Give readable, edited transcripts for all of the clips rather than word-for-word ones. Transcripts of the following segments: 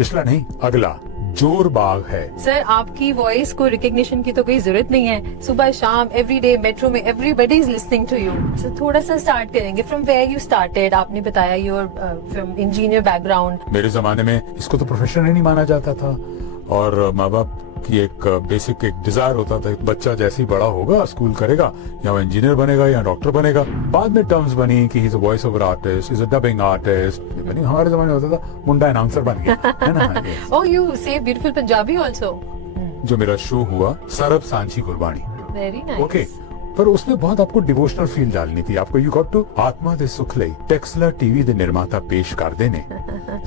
पिछला नहीं, अगला जोर बाग है। सर आपकी वॉइस को रिकग्निशन की तो कोई जरूरत नहीं है। सुबह शाम एवरीडे मेट्रो में everybody is listening to you. Sir थोड़ा सा स्टार्ट करेंगे फ्रॉम वेयर यू स्टार्टेड। आपने बताया योर फ्रॉम इंजीनियर बैकग्राउंड। मेरे जमाने में इसको तो प्रोफेशन ही नहीं माना जाता था और माँ बाप की एक बेसिक एक डिजायर होता था, बच्चा जैसे ही बड़ा होगा स्कूल करेगा, या वो इंजीनियर बनेगा या डॉक्टर बनेगा। बाद में टर्म्स बनी कि he is a voice over artist, is a dubbing artist. हमारे जमाने में होता था मुंडा अनाउंसर बन गया, है ना। ओह यू से ब्यूटीफुल पंजाबी आल्सो। जो मेरा शो हुआ सरब सांची कुर्बानी, वेरी नाइस। ओके, पर उसमें बहुत आपको डिवोशनल फील डालनी थी। आपको यू गॉट टू आत्मा दे सुख लई टेक्सला टीवी दे निर्माता पेश कर देने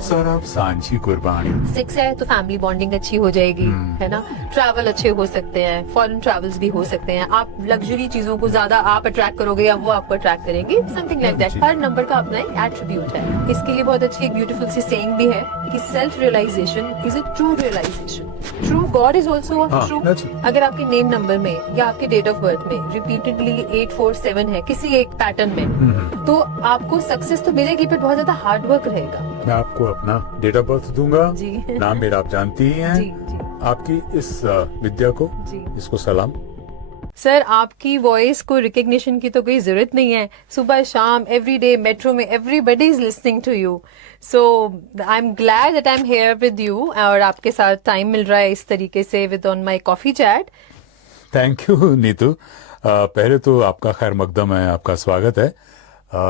सरब सांची कुर्बानी। 6 है तो फैमिली बॉन्डिंग अच्छी हो जाएगी, है ना। ट्रैवल अच्छे हो सकते हैं, फॉरेन ट्रैवल्स भी हो सकते हैं। आप लग्जरी चीजों को ज्यादा आप अट्रैक्ट करोगे या वो आपको अट्रैक्ट करेंगी, something like that. Her number का अपना एक एट्रीब्यूट है। इसके लिए बहुत अच्छी एक ब्यूटीफुल सी सेइंग भी है कि self realisation is a true realisation. True God is also true. अगर आपके नेम नंबर में या आपके डेट ऑफ बर्थ में रिपीटेडली 847 है किसी एक पैटर्न में, तो आपको सक्सेस तो मिलेगी, पर बहुत ज्यादा हार्ड वर्क रहेगा। मैं आपको अपना डेट ऑफ बर्थ दूंगा जी। नाम मेरा आप जानती ही हैं। जी जी आपकी इस विद्या को, जी। इसको सलाम। सर आपकी वॉइस को रिकग्निशन की तो कोई जरूरत नहीं है। सुबह शाम एवरीडे मेट्रो में everybody is listening to you. So I am glad that I am here with you और आपके साथ टाइम मिल रहा है इस तरीके से with on my coffee chat. Thank you Neetu. पहले तो आपका खैर मकदम है, आपका स्वागत है।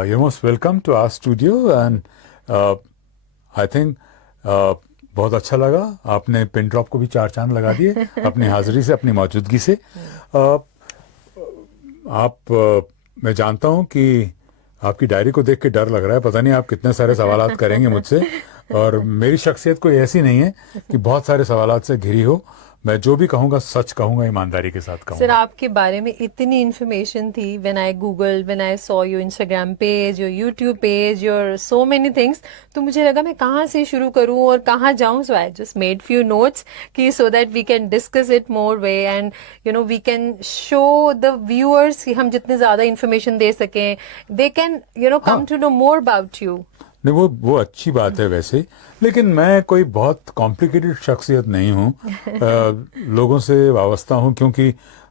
You most welcome to our studio and I think बहुत अच्छा लगा। आपने पिन ड्रॉप को भी 4 चांद लगा दिए अपनी हाजिरी से, अपनी मौजूदगी से। मैं जानता हूं कि आपकी डायरी को देख के डर लग रहा है, पता नहीं आप कितने सारे सवालात करेंगे मुझसे। और मेरी शख्सियत कोई ऐसी नहीं है कि बहुत सारे सवालात से घिरी हो। मैं जो भी कहूंगा सच कहूंगा, ईमानदारी के साथ कहूंगा। सर आपके बारे में इतनी इन्फॉर्मेशन थी, when I Google, when I saw your Instagram page, your YouTube page, your so many things, तो मुझे लगा मैं कहाँ से शुरू करूँ और कहाँ जाऊँ। So I just made few notes कि so that we can discuss it more way and you know we can show the viewers कि हम जितने ज्यादा इन्फॉर्मेशन दे सकें, they can you know come to know more about you. नहीं, वो अच्छी बात है वैसे, लेकिन मैं कोई बहुत कॉम्प्लिकेटेड शख्सियत नहीं हूँ। लोगों से वाबस्ता हूँ क्योंकि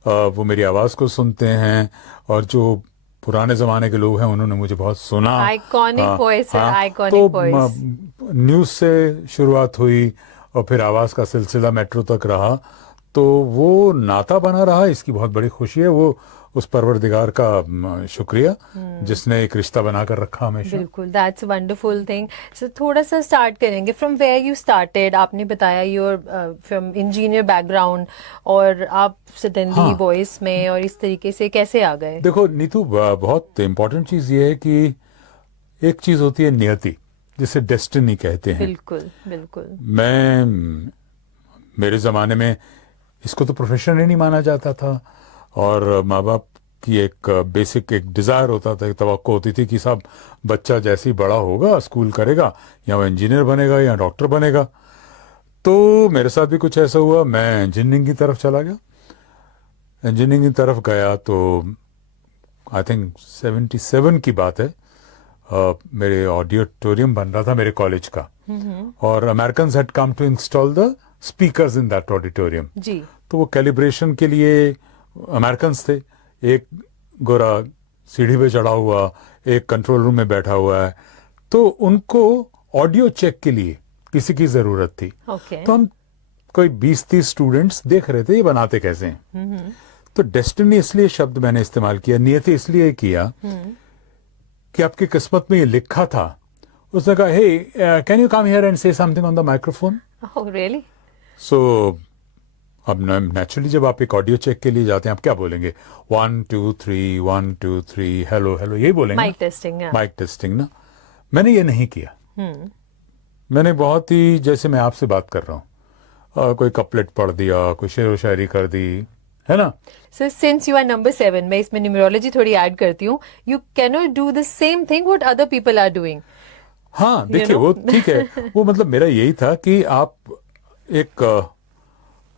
वो मेरी आवाज़ को सुनते हैं और जो पुराने ज़माने के लोग हैं उन्होंने मुझे बहुत सुना। आइकॉनिक वॉइस है, आइकॉनिक वॉइस। न्यूज़ से शुरुआत हुई और फिर आवाज़ का सिलसिला मेट्रो तक रहा, तो वो नाता बना रहा। इसकी बहुत बड़ी खुशी है, वो उस परवरदिगार का शुक्रिया जिसने एक रिश्ता बनाकर रखा हमेशा। बिल्कुल, दैट्स वंडरफुल थिंग। सो थोड़ा सा स्टार्ट करेंगे फ्रॉम वेयर यू स्टार्टेड। आपने बताया योर फ्रॉम इंजीनियर बैकग्राउंड और आप सडनली वॉइस में और इस तरीके से कैसे आ गए? देखो नीतू, बहुत इम्पोर्टेंट चीज ये है कि एक चीज होती है नियति, जिसे डेस्टिनी कहते हैं। बिल्कुल बिल्कुल। मेरे जमाने में इसको तो प्रोफेशन ही नहीं माना जाता था और माँ बाप की एक बेसिक एक डिजायर होता था, एक तवक्को होती थी कि सब बच्चा जैसे ही बड़ा होगा स्कूल करेगा, या वो इंजीनियर बनेगा या डॉक्टर बनेगा। तो मेरे साथ भी कुछ ऐसा हुआ, मैं इंजीनियरिंग की तरफ चला गया। इंजीनियरिंग की तरफ गया तो आई थिंक 77 की बात है। मेरे ऑडिटोरियम बन रहा था मेरे कॉलेज का और Americans had come to install the speakers in that auditorium. जी। तो वो कैलिब्रेशन के लिए अमेरिकन्स थे। एक गोरा सीढ़ी पे चढ़ा हुआ, एक कंट्रोल रूम में बैठा हुआ है, तो उनको ऑडियो चेक के लिए किसी की जरूरत थी। तो हम कोई 20-30 स्टूडेंट्स देख रहे थे ये बनाते कैसे हैं। तो डेस्टिनी इसलिए शब्द मैंने इस्तेमाल किया, नियति इसलिए किया कि आपकी किस्मत में ये लिखा था। उसने कहा, hey can you come here and say something on the microphone. Oh really? So अब नेचुरली जब आप एक ऑडियो चेक के लिए जाते हैं आप क्या बोलेंगे? 1 2 3 1 2 3 हेलो हेलो, यही बोलेंगे। Mic testing. माइक टेस्टिंग ना। मैंने ये नहीं किया। मैंने बहुत ही जैसे मैं आपसे बात कर रहा हूँ, कोई कपलेट पढ़ दिया, कोई शेर व शायरी कर दी, है ना। So since you are number 7, मैं इसमें न्यूमरोलॉजी थोड़ी ऐड करती हूँ। You can not do the same thing what other people are doing. हाँ देखिए, वो ठीक है। वो मतलब मेरा यही था कि आप एक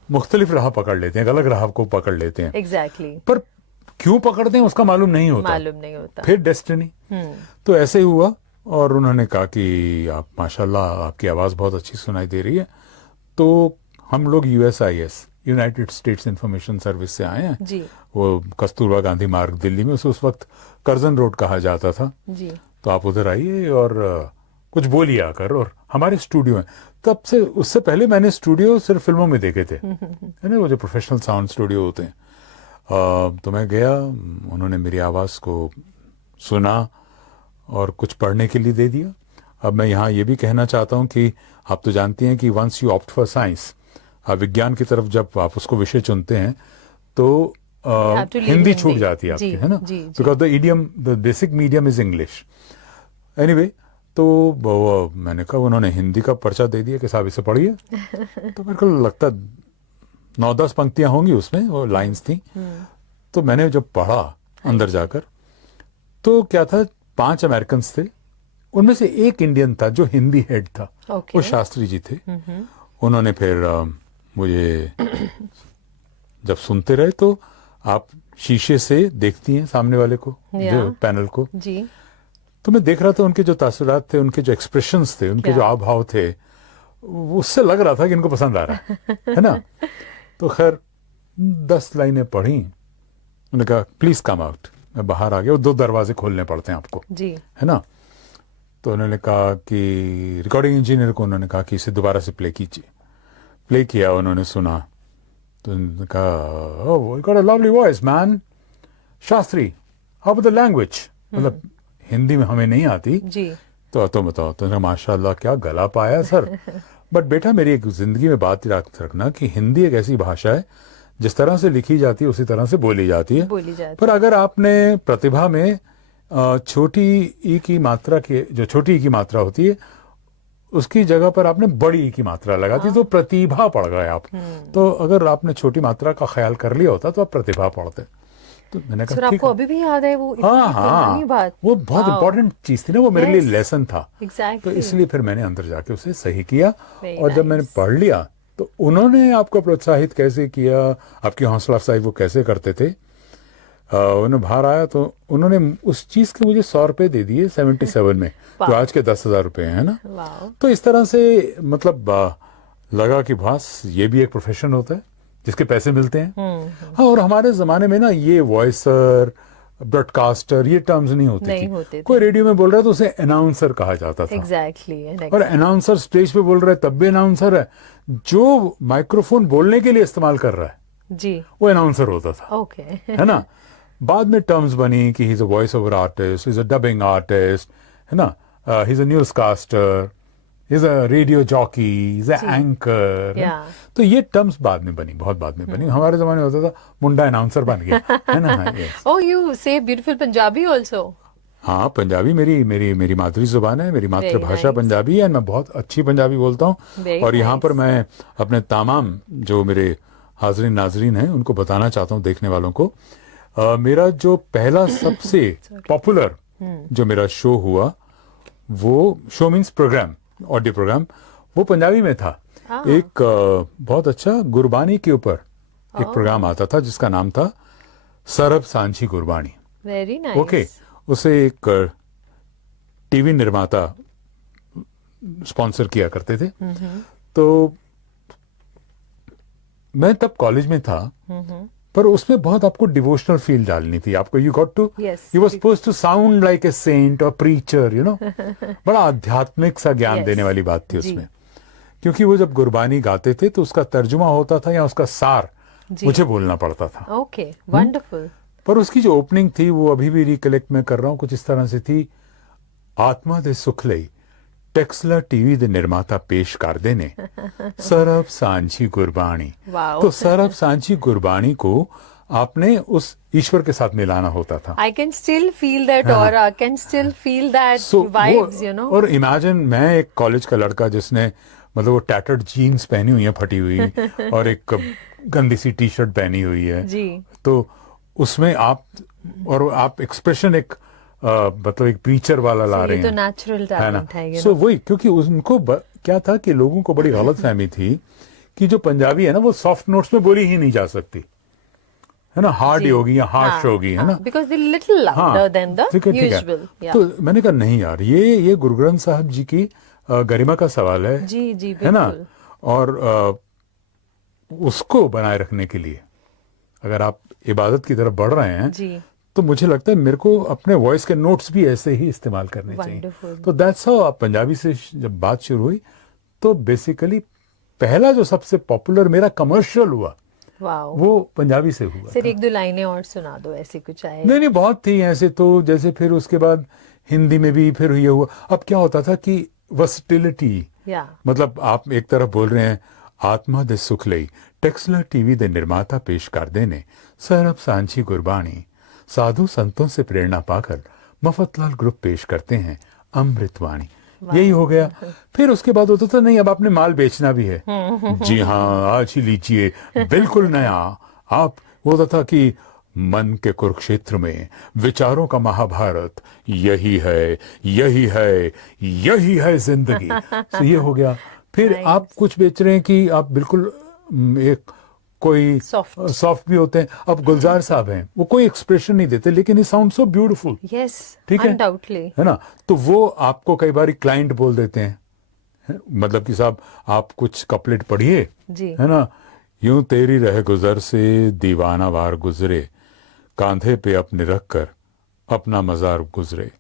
मुख्तलिफ राह पकड़ लेते हैं, अलग राह को पकड़ लेते हैं। एग्जैक्टली। पर क्यों पकड़ते हैं उसका मालूम नहीं होता। मालूम नहीं होता। फिर डेस्टिनी। तो ऐसे ही हुआ और उन्होंने कहा कि आप माशाल्लाह आपकी आवाज़ बहुत अच्छी सुनाई दे रही है। तो हम लोग USIS, United states information service से आए हैं। जी वो कस्तूरबा गांधी मार्ग दिल्ली में, उसे उस वक्त कर्जन रोड कहा जाता था। जी तो आप उधर आइए और कुछ बोलिए आकर, और हमारे स्टूडियो हैं। तब से, उससे पहले मैंने स्टूडियो सिर्फ फिल्मों में देखे थे, है ना, वो जो प्रोफेशनल साउंड स्टूडियो होते हैं। तो मैं गया, उन्होंने मेरी आवाज़ को सुना और कुछ पढ़ने के लिए दे दिया। अब मैं यहाँ ये भी कहना चाहता हूँ कि आप तो जानती हैं कि once you opt for science, विज्ञान की तरफ जब आप उसको विषय चुनते हैं तो have to leave Hindi Hindi. छूट जाती है आपकी, जी, है ना, जी, जी। Because the idiom, the basic medium is English. Anyway, तो मैंने कहा, उन्होंने हिंदी का पर्चा दे दिया कि साहब इसे पढ़िए। तो मेरे को लगता 9-10 पंक्तियां होंगी उसमें, वो लाइंस थी। तो मैंने जब पढ़ा अंदर जाकर, तो क्या था, 5 अमेरिकन थे, उनमें से एक इंडियन था जो हिंदी हेड था। ओके। वो शास्त्री जी थे। उन्होंने फिर मुझे जब सुनते रहे, तो आप शीशे से देखती हैं सामने वाले को, जो पैनल को। जी तो मैं देख रहा था उनके जो तासुरात थे, उनके जो एक्सप्रेशंस थे, उनके जो हाव भाव थे, उससे लग रहा था कि इनको पसंद आ रहा है ना। तो खैर 10 लाइनें पढ़ी, उन्होंने कहा प्लीज कम आउट। मैं बाहर आ गया, वो 2 दरवाजे खोलने पड़ते हैं आपको, जी है ना। तो उन्होंने कहा कि रिकॉर्डिंग इंजीनियर को उन्होंने कहा कि इसे दोबारा से प्ले कीजिए। प्ले किया, उन्होंने सुना, तो उन्होंने कहा, oh you got a lovely voice man, Shastri, how about the language, मतलब हिंदी में हमें नहीं आती। जी तो बताओ। तो माशाल्लाह क्या गला पाया सर। बट बेटा, मेरी एक जिंदगी में बात याद रखना कि हिंदी एक ऐसी भाषा है, जिस तरह से लिखी जाती है उसी तरह से बोली जाती है। पर अगर आपने प्रतिभा में छोटी ई की मात्रा की, जो छोटी ई की मात्रा होती है, उसकी जगह पर आपने बड़ी ई की मात्रा लगा दी, तो प्रतिभा पढ़ गए आप। तो अगर आपने छोटी मात्रा का ख्याल कर लिया होता तो आप प्रतिभा पढ़ते। तो मैंने कहा ठीक आपको है। अभी भी याद है वो हाँ हाँ, बात? वो बहुत इंपॉर्टेंट चीज थी ना, वो मेरे लिए लेसन था। Exactly. तो इसलिए फिर मैंने अंदर जाके उसे सही किया। Very और जब मैंने nice. पढ़ लिया, तो उन्होंने आपको प्रोत्साहित कैसे किया, आपकी हौसला अफजाई वो कैसे करते थे। उन्हें बाहर आया तो उन्होंने उस चीज के मुझे 100 रुपए दे दिए 77 में, जो आज के 10,000 रुपए है ना। Wow. तो इस तरह से मतलब लगा कि बस ये भी एक प्रोफेशन होता है जिसके पैसे मिलते हैं। हाँ, और हमारे जमाने में ना ये वॉइसर, ब्रॉडकास्टर, ये टर्म्स नहीं होती थी। कोई रेडियो में बोल रहा है तो उसे अनाउंसर कहा जाता था। Exactly. और अनाउंसर स्टेज पे बोल रहा है तब भी अनाउंसर है, जो माइक्रोफोन बोलने के लिए इस्तेमाल कर रहा है जी वो अनाउंसर होता था। ओके है ना। बाद में टर्म्स बनी कि he is a voice over artist, he is a dubbing artist, है ना, he is a newscaster, he is a radio jockey, he is a anchor. तो ये टर्म्स बाद में बनी, बहुत बाद में बनी। हमारे जमाने में होता था मुंडा अनाउंसर बन गया, है ना। ओह यू से ब्यूटीफुल पंजाबी आल्सो। हाँ, पंजाबी मेरी मेरी मेरी मातृ जुबान है, मेरी मातृभाषा nice. पंजाबी है। मैं बहुत अच्छी पंजाबी बोलता हूँ। और यहाँ पर मैं अपने तमाम जो मेरे हाजरीन नाजरीन हैं उनको बताना चाहता हूँ, देखने वालों को, मेरा जो पहला सबसे पॉपुलर जो मेरा शो हुआ, वो show means programme, audio programme, वो पंजाबी में था। एक बहुत अच्छा गुरबानी के ऊपर एक प्रोग्राम आता था जिसका नाम था सरब सांझी गुरबानी। Very nice. ओके, उसे एक टीवी निर्माता स्पॉन्सर किया करते थे। तो मैं तब कॉलेज में था, पर उसमें बहुत आपको डिवोशनल फील डालनी थी। आपको you got to, you was supposed to sound like a saint और प्रीचर, यू नो। बड़ा आध्यात्मिक सा ज्ञान देने वाली बात थी उसमें। क्योंकि वो जब गुरबानी गाते थे तो उसका तर्जुमा होता था या उसका सार मुझे बोलना पड़ता था। Okay, wonderful. पर उसकी जो ओपनिंग थी वो अभी भी रिकलेक्ट में कर रहा हूँ, कुछ इस तरह से थी। आत्मा दे सुख लई टेक्सला टीवी दे निर्माता पेश कर देने सरब सांझी गुरबाणी। तो सरब सांझी गुरबाणी को आपने उस ईश्वर के साथ मिलाना होता था। I can still feel that aura, can still feel that vibes, you know. और इमेजिन, मैं एक कॉलेज का लड़का जिसने मतलब वो टैटर्ड जीन्स पहनी हुई है फटी हुई, और एक गंदी सी टी शर्ट पहनी हुई है जी। तो उसमें आप एक्सप्रेशन एक मतलब एक प्रीचर वाला ला रहे हैं, तो नेचुरल टैलेंट है। सो वही, क्योंकि उनको क्या था कि लोगों को बड़ी गलत फहमी थी कि जो पंजाबी है ना वो सॉफ्ट नोट्स में बोली ही नहीं जा सकती, है ना, हार्ड होगी या हार्श होगी, है ना। Because they little louder than the ठीक है, ठीक है। यूजुअल। तो मैंने कहा नहीं यार, ये गुरु ग्रंथ साहब जी की गरिमा का सवाल है, जी जी है ना। बिल्कुल। और उसको बनाए रखने के लिए अगर आप इबादत की तरफ बढ़ रहे हैं जी तो मुझे लगता है मेरे को अपने वॉइस के नोट्स भी ऐसे ही इस्तेमाल करने चाहिए। Wonderful. तो दैट्स हाउ आप पंजाबी से जब बात शुरू हुई तो बेसिकली पहला जो सबसे पॉपुलर मेरा कमर्शियल हुआ वाओ। वो पंजाबी से हुआ सर था। एक दो लाइनें और सुना दो, ऐसी कुछ आए। नहीं बहुत थी ऐसे तो, जैसे फिर उसके बाद हिंदी में भी फिर ये हुआ। अब क्या होता था कि वर्सटिलिटी, या मतलब आप एक तरफ बोल रहे हैं आत्मा दे सुख लई टेक्सलर टीवी दे निर्माता पेश कर देने सरब सांची गुरबाणी साधु संतों से प्रेरणा पाकर मफतलाल ग्रुप पेश करते हैं अमृतवाणी। यही हो गया। फिर उसके बाद होता था नहीं अब आपने माल बेचना भी है। जी हाँ आज ही लीजिए बिल्कुल नया। आप होता था कि मन के कुरुक्षेत्र में विचारों का महाभारत, यही है यही है यही है जिंदगी। तो ये हो गया। फिर Nice. आप कुछ बेच रहे हैं कि आप बिल्कुल एक कोई Soft. सॉफ्ट भी होते हैं। अब गुलजार साहब हैं, वो कोई एक्सप्रेशन नहीं देते लेकिन ये साउंड सो ब्यूटीफुल, यस ठीक है, अनडाउटली। है ना। तो वो आपको कई बार क्लाइंट बोल देते हैं, मतलब कि साहब आप कुछ कपलेट पढ़िए, जी है ना। यूं तेरी रह गुजर से दीवाना वार गुजरे कांधे पे अपने रख कर अपना मजार गुजरे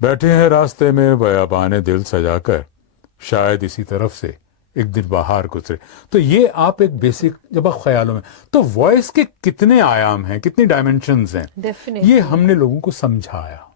बैठे हैं रास्ते में बयाबाने दिल सजाकर शायद इसी तरफ से एक दिन बाहर गुजरे। तो ये आप एक बेसिक जब आप ख्यालों में, तो वॉइस के कितने आयाम हैं, कितनी डायमेंशंस हैं, डेफिनेटली ये हमने लोगों को समझाया।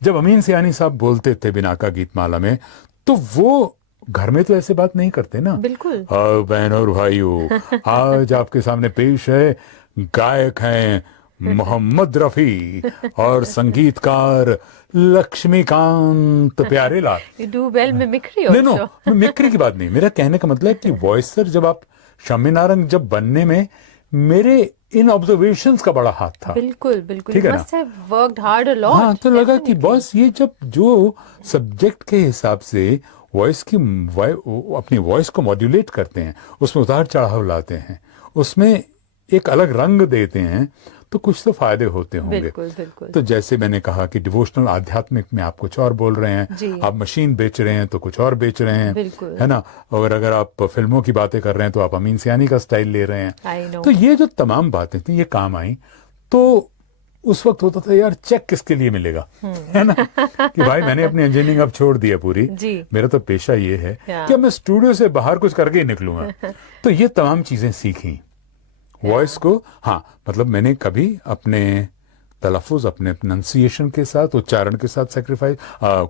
जब अमीन सियानी साहब बोलते थे बिनाका गीतमाला में तो वो घर में तो ऐसे बात नहीं करते ना। बिल्कुल। बहनों और भाइयों आज आपके सामने पेश है गायक हैं मोहम्मद रफी और संगीतकार Laxmikant Pyarelal. You do well mimicry नहीं आल्सो। नो मिक्री की बात नहीं, मेरा कहने का मतलब है कि वॉइसर जब आप शम्मी नारंग जब बनने में मेरे इन ऑब्जर्वेशंस का बड़ा हाथ था। बिल्कुल बिल्कुल। ठीक है You ना? must have worked hard a lot. हाँ तो लगा कि Definitely. बस ये जब जो सब्जेक्ट के हिसाब से वॉइस की अपनी वॉइस को मॉड्यूलेट करते हैं, उसमें उतार चढ़ाव लाते हैं, उसमें एक अलग रंग देते हैं, तो कुछ तो फायदे होते होंगे। बिल्कुल बिल्कुल। तो जैसे मैंने कहा कि डिवोशनल आध्यात्मिक में आप कुछ और बोल रहे हैं, जी। आप मशीन बेच रहे हैं तो कुछ और बेच रहे हैं, बिल्कुल। है ना। और अगर आप फिल्मों की बातें कर रहे हैं तो आप अमीन सियानी का स्टाइल ले रहे हैं। I know. तो ये जो तमाम बातें थी ये काम आई। तो उस वक्त होता था यार चेक किसके लिए मिलेगा, है ना, कि भाई मैंने अपनी इंजीनियरिंग अब छोड़ दी है पूरी, जी। मेरा तो पेशा ये है Yeah. कि अब मैं स्टूडियो से बाहर कुछ करके ही निकलूंगा। तो ये तमाम चीजें सीखी वॉइस को। हाँ मतलब मैंने कभी अपने तलफ़ुज़, अपने प्रोनाउंसिएशन के साथ, उच्चारण के साथ सेक्रीफाइस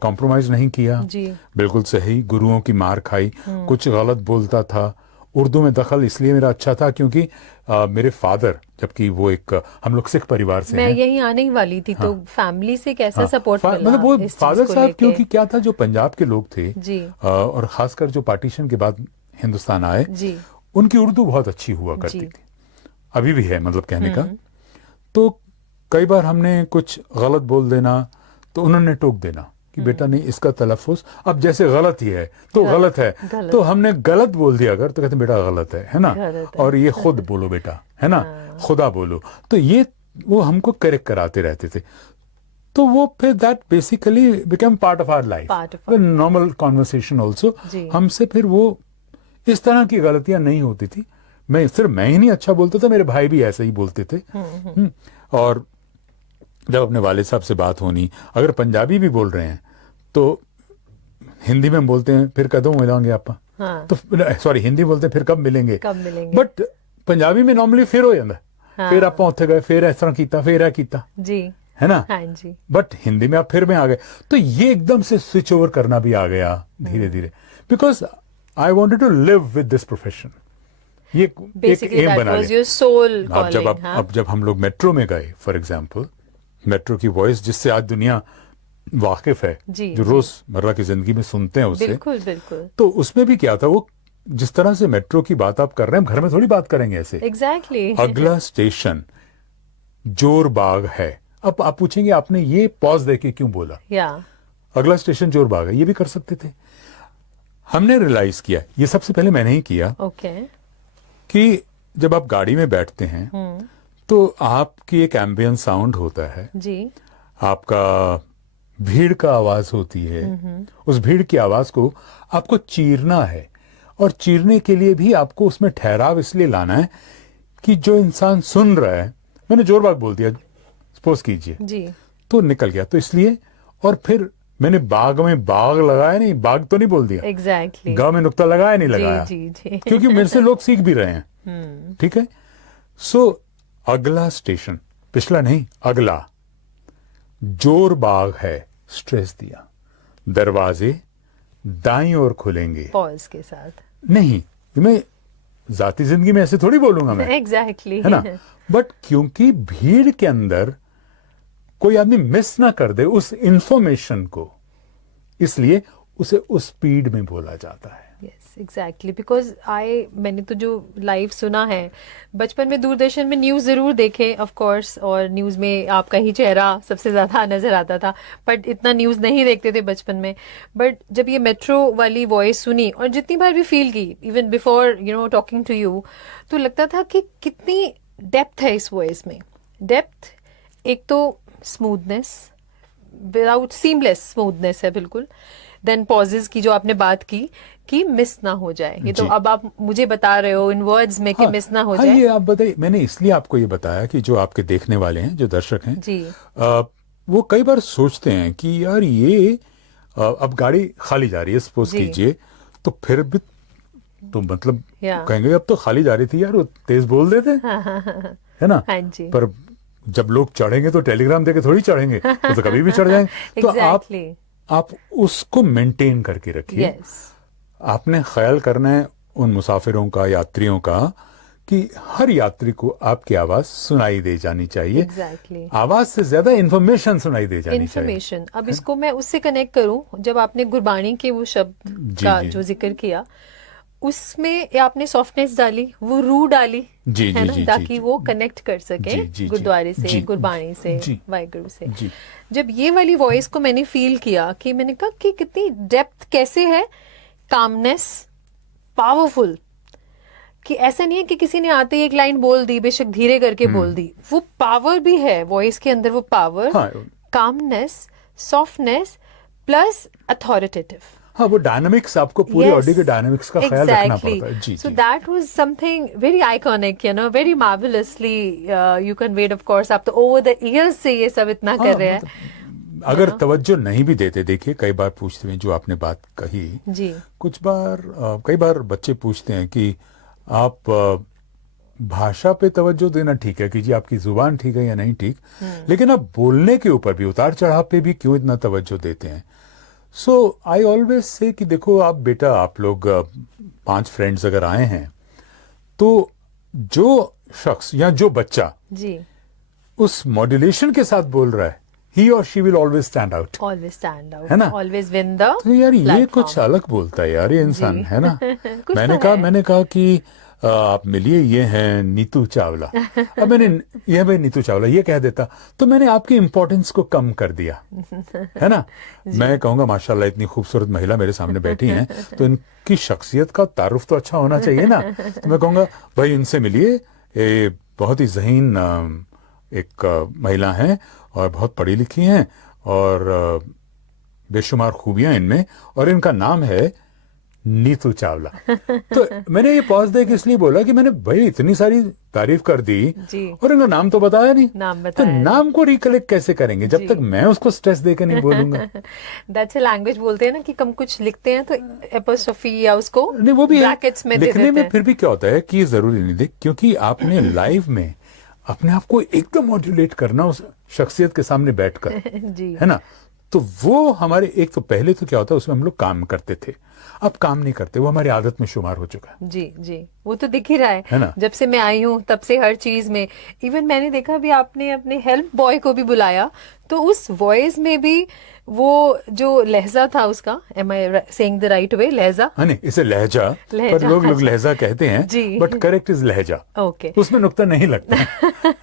कॉम्प्रोमाइज नहीं किया। जी बिल्कुल सही। गुरुओं की मार खाई, कुछ गलत बोलता था। उर्दू में दखल इसलिए मेरा अच्छा था क्योंकि मेरे फादर, जबकि वो एक हम लोग सिख परिवार से मैं हैं। यही आने ही वाली थी। तो फैमिली से कैसा हाँ, सपोर्ट मिला मतलब वो इस चीज फादर को साहब लेके? क्योंकि क्या था, जो पंजाब के लोग थे जी और खासकर जो पार्टीशन के बाद हिंदुस्तान आए, जी उनकी उर्दू बहुत अच्छी हुआ करती जी। थी, अभी भी है मतलब कहने का। तो कई बार हमने कुछ गलत बोल देना तो उन्होंने टोक देना कि बेटा नहीं इसका तलफ़ुज़ अब जैसे गलत ही है तो गलत है। गलत। तो हमने गलत बोल दिया अगर तो कहते बेटा गलत है ना, गलत है। और ये खुद बोलो बेटा, है ना, खुदा बोलो। तो ये वो हमको करेक्ट कराते रहते थे। तो वो फिर that basically become part of our life, Part of our normal conversation also. जी। हमसे फिर वो इस तरह की गलतियां नहीं होती थी। मैं सिर्फ मैं ही नहीं अच्छा बोलता था, मेरे भाई भी ऐसे ही बोलते थे। और जब अपने वालिद साहब से बात होनी, अगर पंजाबी भी बोल रहे हैं तो हिंदी में बोलते हैं फिर कदों मिलेंगे आप, हाँ तो सॉरी हिंदी बोलते हैं फिर कब मिलेंगे। कब मिलेंगे? बट पंजाबी में नॉर्मली फिर हो जाता हाँ। फिर आप उत्थे गए, फिर इस तरह कीता, फिर यह कीता, जी है ना। हाँ जी बट हिंदी में आप फिर में आ गए। तो ये एकदम से स्विच ओवर करना भी आ गया धीरे धीरे, because I wanted to live with this profession. ये एक बेसिकली एम दैट बना वाज लिया। योर सोल अब जब कॉलिंग। अब जब हम लोग मेट्रो में गए, फॉर एग्जाम्पल, मेट्रो की वॉइस जिससे आज दुनिया वाकिफ है, जी, जो रोजमर्रा की जिंदगी में सुनते हैं उसे, बिल्कुल बिल्कुल तो उसमें भी क्या था, वो जिस तरह से मेट्रो की बात आप कर रहे हैं, घर में थोड़ी बात करेंगे ऐसे। एग्जैक्टली अगला स्टेशन जोरबाग है। अब आप पूछेंगे आपने ये पॉज देके क्यों बोला, या अगला स्टेशन जोरबाग है, ये भी कर सकते थे। हमने रियलाइज किया, ये सबसे पहले मैंने ही किया, ओके कि जब आप गाड़ी में बैठते हैं तो आपकी एक एम्बियंट साउंड होता है, जी, आपका भीड़ का आवाज होती है, उस भीड़ की आवाज को आपको चीरना है, और चीरने के लिए भी आपको उसमें ठहराव इसलिए लाना है कि जो इंसान सुन रहा है, मैंने जोर बाग बोल दिया सपोज कीजिए, जी, तो निकल गया, तो इसलिए, और फिर मैंने बाग में बाग लगाया नहीं, बाग तो नहीं बोल दिया, एग्जैक्टली, गा में नुक्ता लगाया नहीं लगाया, जी, जी, क्योंकि मेरे से लोग सीख भी रहे हैं, ठीक है। सो अगला स्टेशन, पिछला नहीं अगला, जोर बाग है, स्ट्रेस दिया, दरवाजे दाईं ओर खुलेंगे, पॉज के साथ, नहीं मैं जाती जिंदगी में ऐसे थोड़ी बोलूंगा मैं, एग्जैक्टली, है ना, बट क्योंकि भीड़ के अंदर कोई आदमी मिस ना कर दे उस इंफॉर्मेशन को, इसलिए उसे उस स्पीड में बोला जाता है। यस, एग्जैक्टली, बिकॉज मैंने तो जो लाइव सुना है, बचपन में दूरदर्शन में न्यूज़ ज़रूर देखे ऑफ कोर्स, और न्यूज़ में आपका ही चेहरा सबसे ज़्यादा नज़र आता था, बट इतना न्यूज़ नहीं देखते थे बचपन में। बट जब ये मेट्रो वाली वॉइस सुनी और जितनी बार भी फील की, even before talking to you, तो लगता था कि कितनी डेप्थ है इस वॉइस में। डेप्थ, एक तो स्मूथनेस, विदाउट सीमलेस स्मूथनेस है बिल्कुल। देन पॉजेज की जो आपने बात की कि मिस ना हो जाए, ये तो जी। अब आप मुझे बता रहे हो इन वर्ड्स में कि मिस ना हो हाँ, जाए। ये आप बताइए, मैंने इसलिए आपको ये बताया कि जो आपके देखने वाले हैं, जो दर्शक हैं, जी, वो कई बार सोचते हैं कि यार ये अब गाड़ी खाली जा रही है सपोज जी। कीजिए, तो फिर भी तो मतलब या। कहेंगे अब तो खाली जा रही थी यार, वो तेज बोल देते, है ना। हाँ जी, पर जब लोग चढ़ेंगे तो टेलीग्राम देके थोड़ी चढ़ेंगे, वो तो कभी भी चढ़ जाएंगे। तो एग्जैक्टली, आप उसको मेंटेन करके रखिए। यस, आपने ख्याल करना है उन मुसाफिरों का, यात्रियों का, कि हर यात्री को आपकी आवाज सुनाई दे जानी चाहिए। एग्जैक्टली, आवाज से ज्यादा इंफॉर्मेशन सुनाई दे जानी चाहिए। इंफॉर्मेशन। अब इसको मैं उससे कनेक्ट करूं, जब आपने गुरबानी के वो शब्द जी, का जी। जो जिक्र किया, उसमें आपने सॉफ्टनेस डाली, वो रू डाली, जी, है जी, ना, जी, ताकि जी, वो कनेक्ट कर सके जी, जी, गुरुद्वारे जी, से, जी, गुरबानी से, जी, वाहिगुरु से। जी। जब ये वाली वॉइस को मैंने फील किया, कि मैंने कहा कि कितनी डेप्थ कैसे है, कामनेस, पावरफुल, कि ऐसा नहीं है कि किसी ने आते ही एक लाइन बोल दी, बेशक धीरे करके बोल दी, वो पावर भी है वॉइस के अंदर, वो पावर, हाँ, कामनेस, सॉफ्टनेस प्लस अथॉरिटेटिव। हाँ, वो डायनामिक्स, आपको पूरे Yes, ऑडियो के डायनामिक्स का ख्याल रखना exactly. पड़ता है। जी, So ji. that was something very iconic, very marvelously you conveyed, of course. आप तो over the years से ये सब इतना हाँ, कर रहे हैं। अगर तवज्जो नहीं भी देते, देखिए कई बार पूछते हैं, जो आपने बात कही, जी, कुछ बार कई बार बच्चे पूछते हैं कि आप भाषा पे तवज्जो देना ठीक है कि जी आपकी जुबान ठीक है या नहीं ठीक, लेकिन आप बोलने के ऊपर भी, उतार चढ़ाव पे भी क्यों इतना तवज्जो देते हैं। सो आई ऑलवेज से कि देखो आप बेटा, आप लोग 5 फ्रेंड्स अगर आए हैं, तो जो शख्स या जो बच्चा जी, उस मॉड्यूलेशन के साथ बोल रहा है, ही और she will always stand out, always stand out, है ना? always win the तो यार ये platform. कुछ अलग बोलता है यार ये इंसान, जी। है ना। कुछ मैंने तो कहा है। मैंने कहा कि आप मिलिए, ये हैं नीतू चावला। अब मैंने ये भाई नीतू चावला ये कह देता तो मैंने आपकी इंपॉर्टेंस को कम कर दिया, है ना। मैं कहूंगा माशाल्लाह इतनी खूबसूरत महिला मेरे सामने बैठी हैं, तो इनकी शख्सियत का तारुफ तो अच्छा होना चाहिए ना। तो मैं कहूंगा भाई इनसे मिलिए, ये बहुत ही ज़हीन एक महिला हैं और बहुत पढ़ी लिखी हैं और बेशुमार खूबियां इनमें, और इनका नाम है नीतू चावला। तो मैंने ये पॉज दे के इसलिए बोला कि मैंने भाई इतनी सारी तारीफ कर दी जी, और इनका नाम तो बताया नहीं, नाम तो बताया नाम को रिकलेक्ट कैसे करेंगे जब जी। तक मैं उसको स्ट्रेस देकर नहीं बोलूंगा। दैट्स अ लैंग्वेज, बोलते हैं ना कि हम कुछ लिखते हैं तो एपोस्ट्रोफी या उसको नहीं वो भी है, ब्रैकेट्स में दे लिखने देते में हैं। फिर भी क्या होता है कि ये जरूरी नहीं दे, क्योंकि आपने लाइव में अपने आप को एकदम मॉड्यूलेट करना उस शख्सियत के सामने बैठकर, जी, है ना। तो वो हमारे, एक तो पहले तो क्या होता है उसमें हम लोग काम करते थे, अब काम नहीं करते, वो हमारी आदत में शुमार हो चुका है। जी, जी, वो तो दिख ही रहा है ना? जब से मैं आई हूँ तब से हर चीज में। इवन मैंने देखा भी, आपने अपने हेल्प बॉय को भी बुलाया, तो उस वॉइस में भी वो जो लहजा था उसका, am I saying the right way, लहजा? हाँ नहीं, इसे लहजा, लहजा, पर लोग लहजा कहते हैं, जी। बट करेक्ट इज लहजा, ओके, उसमें नुक्ता नहीं लगता।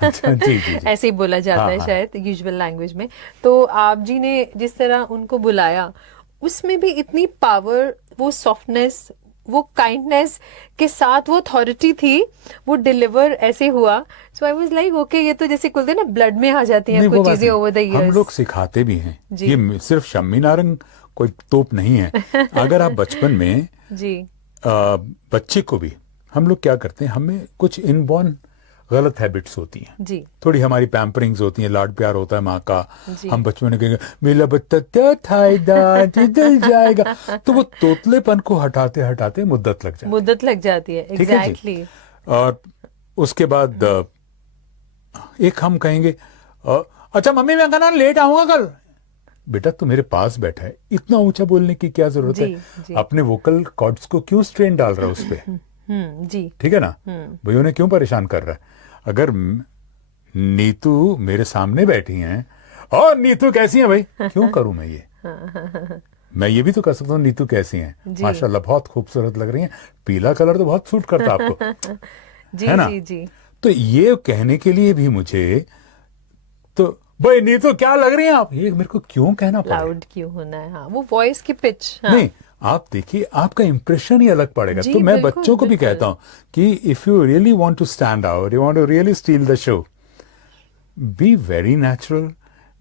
अच्छा, जी, जी, जी। ऐसे ही बोला जाता हाँ, है हाँ। शायद यूजुअल लैंग्वेज में। तो आप जी ने जिस तरह उनको बुलाया, उसमें भी इतनी पावर, वो सॉफ्टनेस, वो काइंडनेस के साथ वो अथॉरिटी थी, वो डिलीवर ऐसे हुआ. सो आई वाज लाइक ओके, ये तो जैसे बोलते हैं ना ब्लड में आ जाती हैं नहीं, कुछ वो बात चीजें नहीं। ओवर द हम इयर्स. लोग सिखाते भी हैं. जी. ये सिर्फ शम्मी नारंग कोई तोप नहीं है. अगर आप बचपन में जी. बच्चे को भी हम लोग क्या करते हैं, हमें कुछ इनबॉर्न गलत हैबिट्स होती हैं. जी. थोड़ी हमारी पैम्परिंग्स होती हैं, लाड प्यार होता है माँ का. जी. हम बचपन में कहेंगे मेरा बच्चा क्या खाएगा, जल जाएगा. तो वो तोतलेपन को हटाते हटाते मुद्दत लग जाती है. मुद्दत लग जाती है. ठीक है जी. एग्जैक्टली. और उसके बाद एक हम कहेंगे अच्छा मम्मी मैं कहना लेट आऊंगा कल. बेटा तू मेरे पास बैठा है, इतना ऊंचा बोलने की क्या जरूरत जी. है. जी. अपने वोकल कॉर्ड्स को क्यों स्ट्रेन डाल रहा है उस पे. जी. ठीक है ना. भाई उन्हें क्यों परेशान कर रहा है. अगर नीतू मेरे सामने बैठी हैं और नीतू कैसी है भाई, क्यों करूं मैं ये. मैं ये भी तो कर सकता हूँ नीतू कैसी हैं, जी. माशाल्लाह बहुत खूबसूरत लग रही हैं, पीला कलर तो बहुत सूट करता है आपको. जी. है ना? जी. जी. तो ये कहने के लिए भी मुझे तो भाई नीतू क्या लग रही हैं आप, ये मेरे को क्यों कहना पड़ेगा. लाउड क्यों होना है. हाँ, वो वॉइस की पिच. हाँ. नहीं, आप देखिए आपका इंप्रेशन ही अलग पड़ेगा. जी, तो मैं बिल्कुल, बच्चों को भी बिल्कुल. कहता हूं कि if you really want to stand out, you want to really steal the show, be very natural,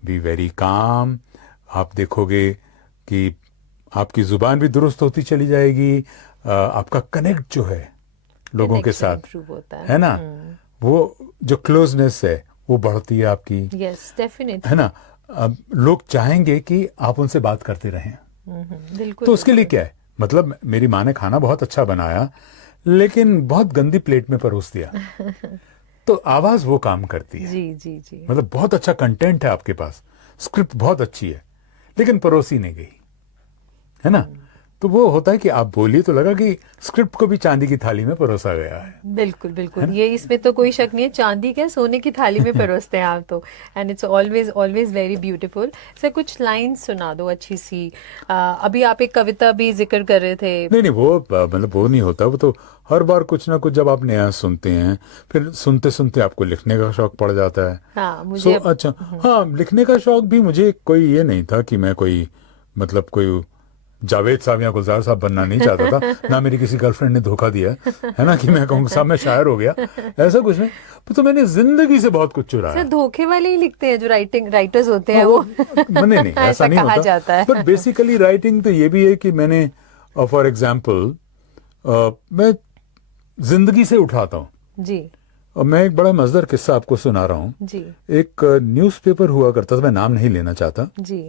be very calm. आप देखोगे कि आपकी जुबान भी दुरुस्त होती चली जाएगी. आपका कनेक्ट जो है लोगों के Connection साथ, improve होता है ना, वो जो क्लोजनेस है वो बढ़ती है आपकी. Yes, definitely. है ना. अब लोग चाहेंगे कि आप उनसे बात करते रहें. बिल्कुल. तो उसके लिए क्या है, मतलब मेरी माँ ने खाना बहुत अच्छा बनाया लेकिन बहुत गंदी प्लेट में परोस दिया, तो आवाज वो काम करती है. जी. जी. जी. मतलब बहुत अच्छा कंटेंट है आपके पास, स्क्रिप्ट बहुत अच्छी है लेकिन परोसी नहीं गई, है ना. तो वो होता है कि आप बोलिए तो लगा कि स्क्रिप्ट को भी चांदी की थाली में परोसा गया है. बिल्कुल. बिल्कुल. ये इसमें तो कोई शक नहीं है. चांदी क्या सोने की थाली में परोसते हैं आप तो. And it's always always very beautiful. Sir कुछ लाइन सुना दो अच्छी सी. अभी आप एक कविता भी जिक्र कर रहे थे. नहीं वो मतलब वो नहीं होता. वो तो हर बार कुछ ना कुछ जब आप नया सुनते हैं, फिर सुनते सुनते आपको लिखने का शौक पड़ जाता है. हाँ, मुझे अच्छा हाँ, लिखने का शौक भी मुझे कोई ये नहीं था कि मैं कोई मतलब कोई जावेद साहब या गुलजार साहब बनना नहीं चाहता था. ना मेरी किसी गर्लफ्रेंड ने धोखा दिया है ना कि मैं कहूँ साहब मैं शायर हो गया, ऐसा कुछ नहीं. तो मैंने जिंदगी से बहुत कुछ चुराया. सर धोखे वाले ही लिखते हैं जो राइटर्स होते हैं वो. नहीं ऐसा ऐसा नहीं कहा होता. जाता है. बट बेसिकली राइटिंग तो ये भी है कि मैंने फॉर एग्जाम्पल मैं जिंदगी से उठाता हूँ. जी. और मैं एक बड़ा मजेदार किस्सा आपको सुना रहा हूँ. जी. एक न्यूज़पेपर हुआ करता था, मैं नाम नहीं लेना चाहता. जी.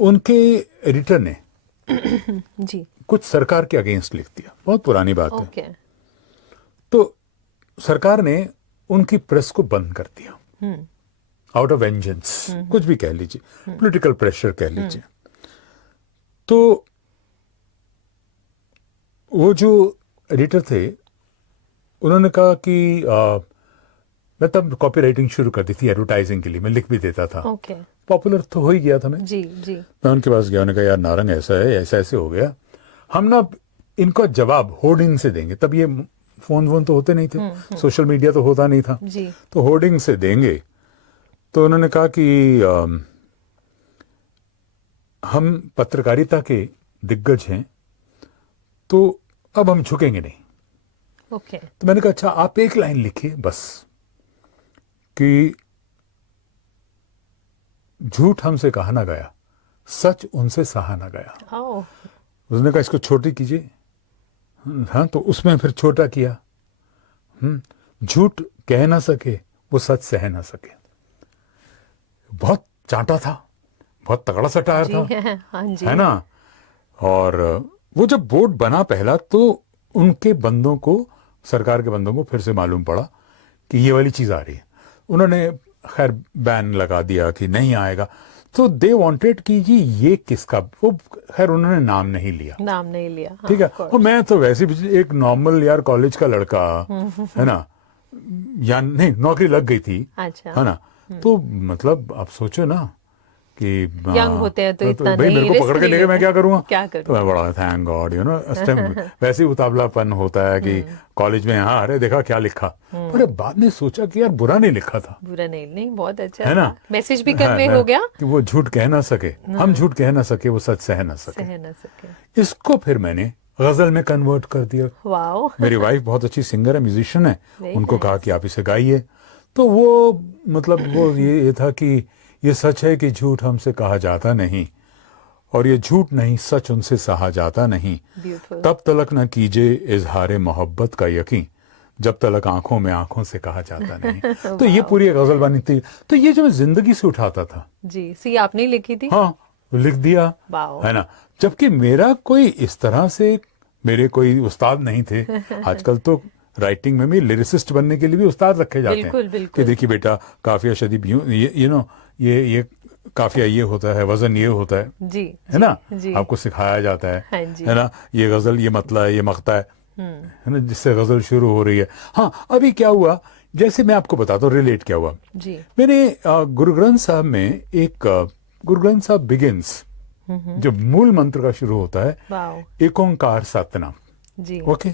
उनके एडिटर ने जी. कुछ सरकार के अगेंस्ट लिख दिया, बहुत पुरानी बात है. ओके. तो सरकार ने उनकी प्रेस को बंद कर दिया आउट ऑफ वेंजेंस, कुछ भी कह लीजिए, पॉलिटिकल प्रेशर कह लीजिए. तो वो जो एडिटर थे उन्होंने कहा कि मैं तब कॉपी राइटिंग शुरू कर दी थी एडवर्टाइजिंग के लिए, मैं लिख भी देता था. ओके. पॉपुलर तो हो ही गया था मैं. जी. जी. मैं उनके पास गया, उन्होंने कहा यार नारंग ऐसा है, ऐसा ऐसे हो गया, हम ना इनका जवाब होर्डिंग से देंगे. तब ये फोन वोन तो होते नहीं थे, सोशल मीडिया तो होता नहीं था. जी. तो होर्डिंग से देंगे. तो उन्होंने कहा कि हम पत्रकारिता के दिग्गज हैं तो अब हम झुकेंगे नहीं. ओके. तो मैंने कहा अच्छा आप एक लाइन लिखिए बस कि झूठ हमसे कहा ना गया, सच उनसे सहा ना गया. ओह. उसने कहा इसको छोटी कीजिए. हाँ, तो उसमें फिर छोटा किया. झूठ कह ना सके वो सच सह ना सके. बहुत चांटा था, बहुत तगड़ा सटाया जी. था. हाँ जी. है ना. और वो जब बोर्ड बना पहला तो उनके बंदों को, सरकार के बंदों को फिर से मालूम पड़ा कि ये वाली चीज आ रही है. उन्होंने खैर बैन लगा दिया कि नहीं आएगा. तो दे वांटेड कि जी ये किसका, वो खैर उन्होंने नाम नहीं लिया. नाम नहीं लिया. हाँ, ठीक है. of course. और मैं तो वैसे भी एक नॉर्मल यार कॉलेज का लड़का, है ना, या नहीं नौकरी लग गई थी, अच्छा. है ना. तो मतलब आप सोचो ना कि Young होते हैं तो इतना भाई नहीं, मेरे को risk पकड़ के नहीं ले गए, मैं लेते। क्या करूँगा? क्या करूँ? तो मैं बड़ा थैंक गॉड उस टाइम वैसे ही उतावलापन होता है कि कॉलेज में, हाँ अरे देखा क्या लिखा, पर बाद में सोचा कि यार बुरा नहीं लिखा था, बुरा नहीं, नहीं बहुत अच्छा है ना? मैसेज भी हाँ, कन्वे हो गया, कि वो झूठ कह ना सके, हम झूठ कह ना सके, वो सच सह ना सके। सह ना सके। इसको फिर मैंने गजल में कन्वर्ट कर दिया। वाओ। मेरी वाइफ बहुत अच्छी सिंगर है, म्यूजिशियन है, Very उनको nice. कहा कि आप इसे गाइए। तो वो मतलब वो ये था कि ये सच है कि झूठ हमसे कहा जाता नहीं, और ये झूठ नहीं सच उनसे सहा जाता नहीं। ब्यूटीफुल। तब तलक न कीजिए इजहार मोहब्बत का यकीन, जब तलक आंखों में आंखों से कहा जाता नहीं। तो ये पूरी एक गजल बनी थी। तो ये जो मैं जिंदगी से उठाता था, जी, सी आपने ही लिखी थी? हाँ लिख दिया, वाओ। है ना? जबकि मेरा कोई इस तरह से, मेरे कोई उस्ताद नहीं थे। आजकल तो राइटिंग में भी लिरिसिस्ट बनने के लिए भी उस्ताद रखे जाते बिल्कुल, हैं बिल्कुल। कि देखिए बेटा काफिया शदीब यूं, ये नो ये काफिया ये होता है, वजन ये होता है, जी, है ना? जी। आपको सिखाया जाता है, हाँ जी। है ना? ये गजल ये मतला है, ये मक्ता है ना, जिससे गजल शुरू हो रही है। हाँ, अभी क्या हुआ, जैसे मैं आपको बताता हूँ रिलेट क्या हुआ। जी। मैंने गुरु ग्रंथ साहब में एक गुरु ग्रंथ साहब बिगिंस, जो मूल मंत्र का शुरू होता है, वाओ। एक ओंकार सतनाम। जी। Okay,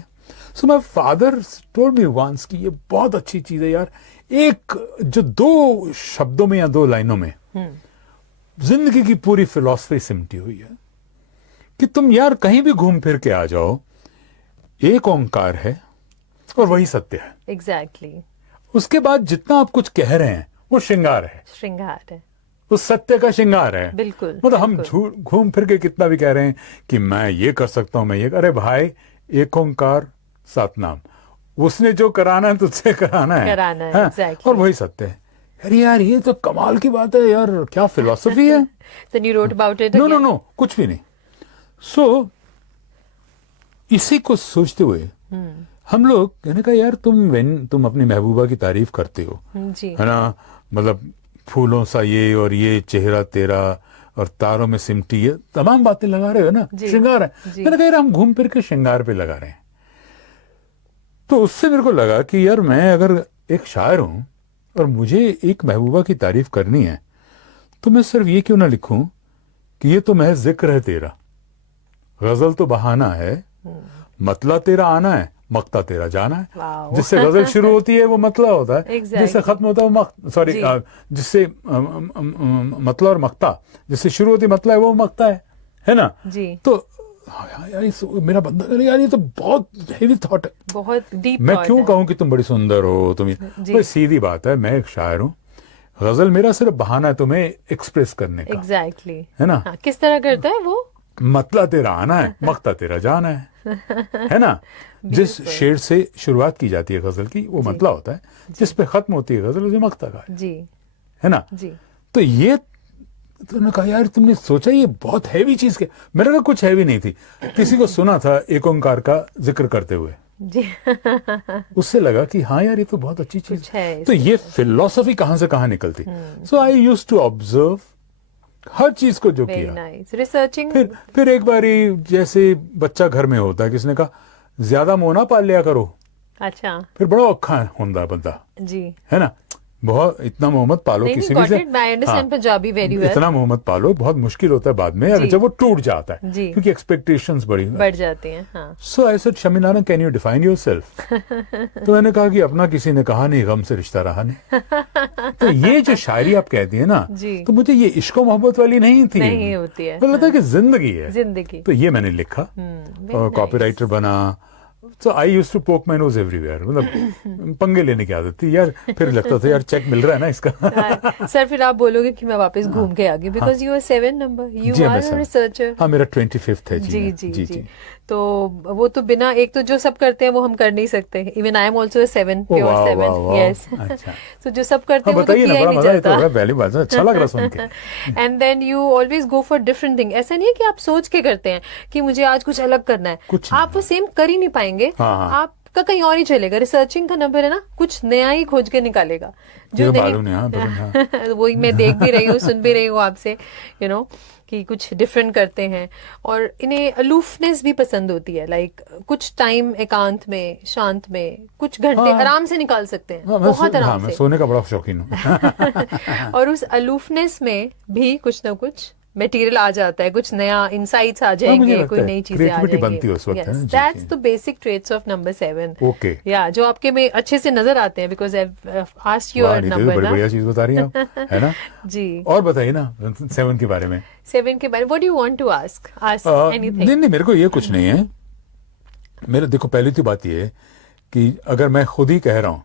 so my father told me once कि ये बहुत अच्छी चीज है यार, एक जो दो शब्दों में या दो लाइनों में जिंदगी की पूरी फिलॉसफी सिमटी हुई है कि तुम यार कहीं भी घूम फिर के आ जाओ, एक ओंकार है और वही सत्य है। एग्जैक्टली। उसके बाद जितना आप कुछ कह रहे हैं वो श्रृंगार है, श्रृंगार है। उस सत्य का श्रृंगार है। बिल्कुल, मतलब हम बिल्कुल। झूठ घूम फिर के कितना भी कह रहे हैं कि मैं ये कर सकता हूं, मैं ये, अरे भाई एक ओंकार सतनाम, उसने जो कराना है तुझसे कराना है, हाँ? exactly. और वही सत्य है। अरे यार ये तो कमाल की बात है यार, क्या फिलॉसफी है। Then you wrote about it no no again? No, कुछ भी नहीं। सो इसी को सोचते हुए हम लोग कहने का, यार तुम अपनी महबूबा की तारीफ करते हो, जी। है ना? मतलब फूलों सा ये और ये चेहरा तेरा और तारों में सिमटी, ये तमाम बातें लगा रहे हो ना, जी, श्रृंगार है। जी। मैंने कहा यार हम घूम फिर के श्रृंगार पे लगा रहे हैं। तो उससे मेरे को लगा कि यार मैं अगर एक शायर हूं और मुझे एक महबूबा की तारीफ करनी है, तो मैं सिर्फ ये क्यों ना लिखूं कि ये तो महज जिक्र है तेरा, गजल तो बहाना है, मतला तेरा आना है, मक्ता तेरा जाना है। वाओ। जिससे गजल शुरू होती है वो मतला होता है, Exactly. जिससे खत्म होता है वो सॉरी, जिससे मतला और मक्ता, जिससे शुरू होती मतला है वो मक्ता है ना? जी। तो यार मेरा बंदा करे, यार ये तो बहुत हेवी थॉट है, बहुत डीप। मैं क्यों कहूं कि तुम बड़ी सुंदर हो, तुम भाई सीधी बात है, मैं एक शायर हूं, गजल मेरा सिर्फ बहाना है तुम्हें एक्सप्रेस करने का। एग्जैक्टली। है ना? हाँ, किस तरह करता है वो? मतला तेरा आना है, मक्ता तेरा जाना है ना? जिस शेर से शुरुआत की जाती है गजल की वो मतला होता है, जिस पे खत्म होती है गजल उसे मक्ता का जी। है ना? जी। तो ये तुमने कहा यार तुमने सोचा ये बहुत हैवी चीज के, मेरे को कुछ हैवी नहीं थी, किसी को सुना था एक ओंकार का जिक्र करते हुए, जी। उससे लगा कि हाँ यार ये तो बहुत अच्छी चीज है। तो ये फिलॉसफी कहां से कहां निकलती। सो आई यूज्ड टू ऑब्जर्व हर चीज को जो वेरी किया। नाइस। रिसर्चिंग। फिर एक बारी जैसे बच्चा घर में होता है, किसने कहा ज्यादा मोह ना पाल लिया करो, अच्छा। फिर बड़ा औखा होता बंदा, जी। है ना? बहुत इतना मोहम्मद पालो नहीं, किसी नहीं, भी से, got it, I understand Punjabi very well. इतना मोहम्मद पालो बहुत मुश्किल होता है बाद में, अगर जी। जब वो टूट जाता है, जी। क्योंकि एक्सपेक्टेशंस बड़ी बढ़ जाते हैं। हाँ। सो आई सेड शमीनाना कैन यू डिफाइन योरसेल्फ। तो मैंने कहा कि अपना किसी ने कहा नहीं, गम से रिश्ता रहा नहीं। तो ये जो शायरी आप कहती है ना, जी। तो मुझे ये इश्क और मोहब्बत वाली नहीं थी, नहीं होती है। मुझे लगता है कि जिंदगी है, जिंदगी। तो ये मैंने लिखा और कॉपीराइटर बना। So I used to poke my nose everywhere, मतलब पंगे लेने की आदत थी यार। फिर लगता था यार चेक मिल रहा है ना इसका। सर फिर आप बोलोगे कि मैं वापस घूम के आ गई, because you are 7 number, you जी, आर मैं अ seven। रिसर्चर। हाँ मेरा 25th है जी जी जी जी। तो वो तो बिना, एक तो जो सब करते हैं वो हम कर नहीं सकते। इवन आई एम ऑल्सो 7, वाह, प्योर वाह, 7। वाह। यस। अच्छा। तो जो सब करते हाँ हैं वो तो बताइए ना, किया ही बड़ा नहीं मजा है तो जाता। पहली बात अच्छा लग रहा सुन के। And then you always go for different thing. ऐसा नहीं है कि आप सोच के करते हैं कि मुझे आज कुछ अलग करना है, कुछ नहीं। आप वो सेम कर ही नहीं पाएंगे। हाँ, हाँ। आपका कहीं और ही चलेगा। रिसर्चिंग का नंबर है ना, कुछ नया ही खोज के निकालेगा ये मालूम नहीं, हाँ, वही मैं देख भी रही हूँ, सुन भी रही हूँ आपसे, यू नो कि कुछ डिफरेंट करते हैं, और इन्हें अलूफनेस भी पसंद होती है, लाइक कुछ टाइम एकांत में, शांत में, कुछ घंटे हाँ। आराम से निकाल सकते हैं, हाँ, बहुत हाँ, आराम मैं से। सोने का बड़ा शौकीन हूँ। और उस अलूफनेस में भी कुछ ना कुछ मटेरियल आ जाता है, कुछ नया इंसाइट्स आ मुझे जाएंगे, लगता कोई है नई चीजें आ creativity जाएंगी। बनती है उस वक्त, है ना? यस, जी, दैट्स जी। The basic traits of number 7। Okay. या जो आपके में अच्छे से नजर आते हैं, बिकॉज आई आस्क्ड वाह, योर नीति तो नंबर बड़ी ना। बढ़िया चीज बता रही हैं आप, है ना? जी। और बताइए ना 7 के बारे में। 7 के बारे में, what do you want to ask नहीं एनीथिंग? नहीं, मेरे को ये कुछ नहीं है। मेरा देखो, पहली तो बात ये है कि अगर मैं खुद ही कह रहा हूँ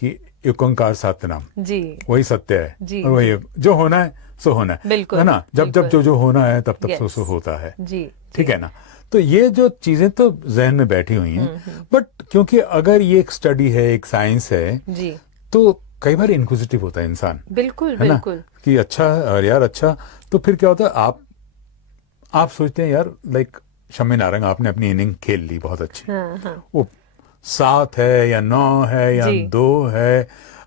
कि एक ओंकार सत्यनाम, जी वही सत्य है, जी, और वही जो होना है सो होना है, बिल्कुल, है ना? जब जब बिल्कुल। जो होना है तब तब Yes. सो होता है, जी ठीक है ना? तो ये जो चीजें तो जहन में बैठी हुई हैं, बट क्योंकि अगर ये एक स्टडी है, एक साइंस है, जी, तो कई बार इंक्विजिटिव होता है इंसान, बिल्कुल है ना? बिल्कुल। कि अच्छा और यार अच्छा, तो फिर क्या होता है, आप सोचते हैं यार, लाइक शम्मी नारंग, आपने अपनी इनिंग खेल ली बहुत अच्छी, हाँ हाँ वो 7 है या 9 है या जी। 2 है,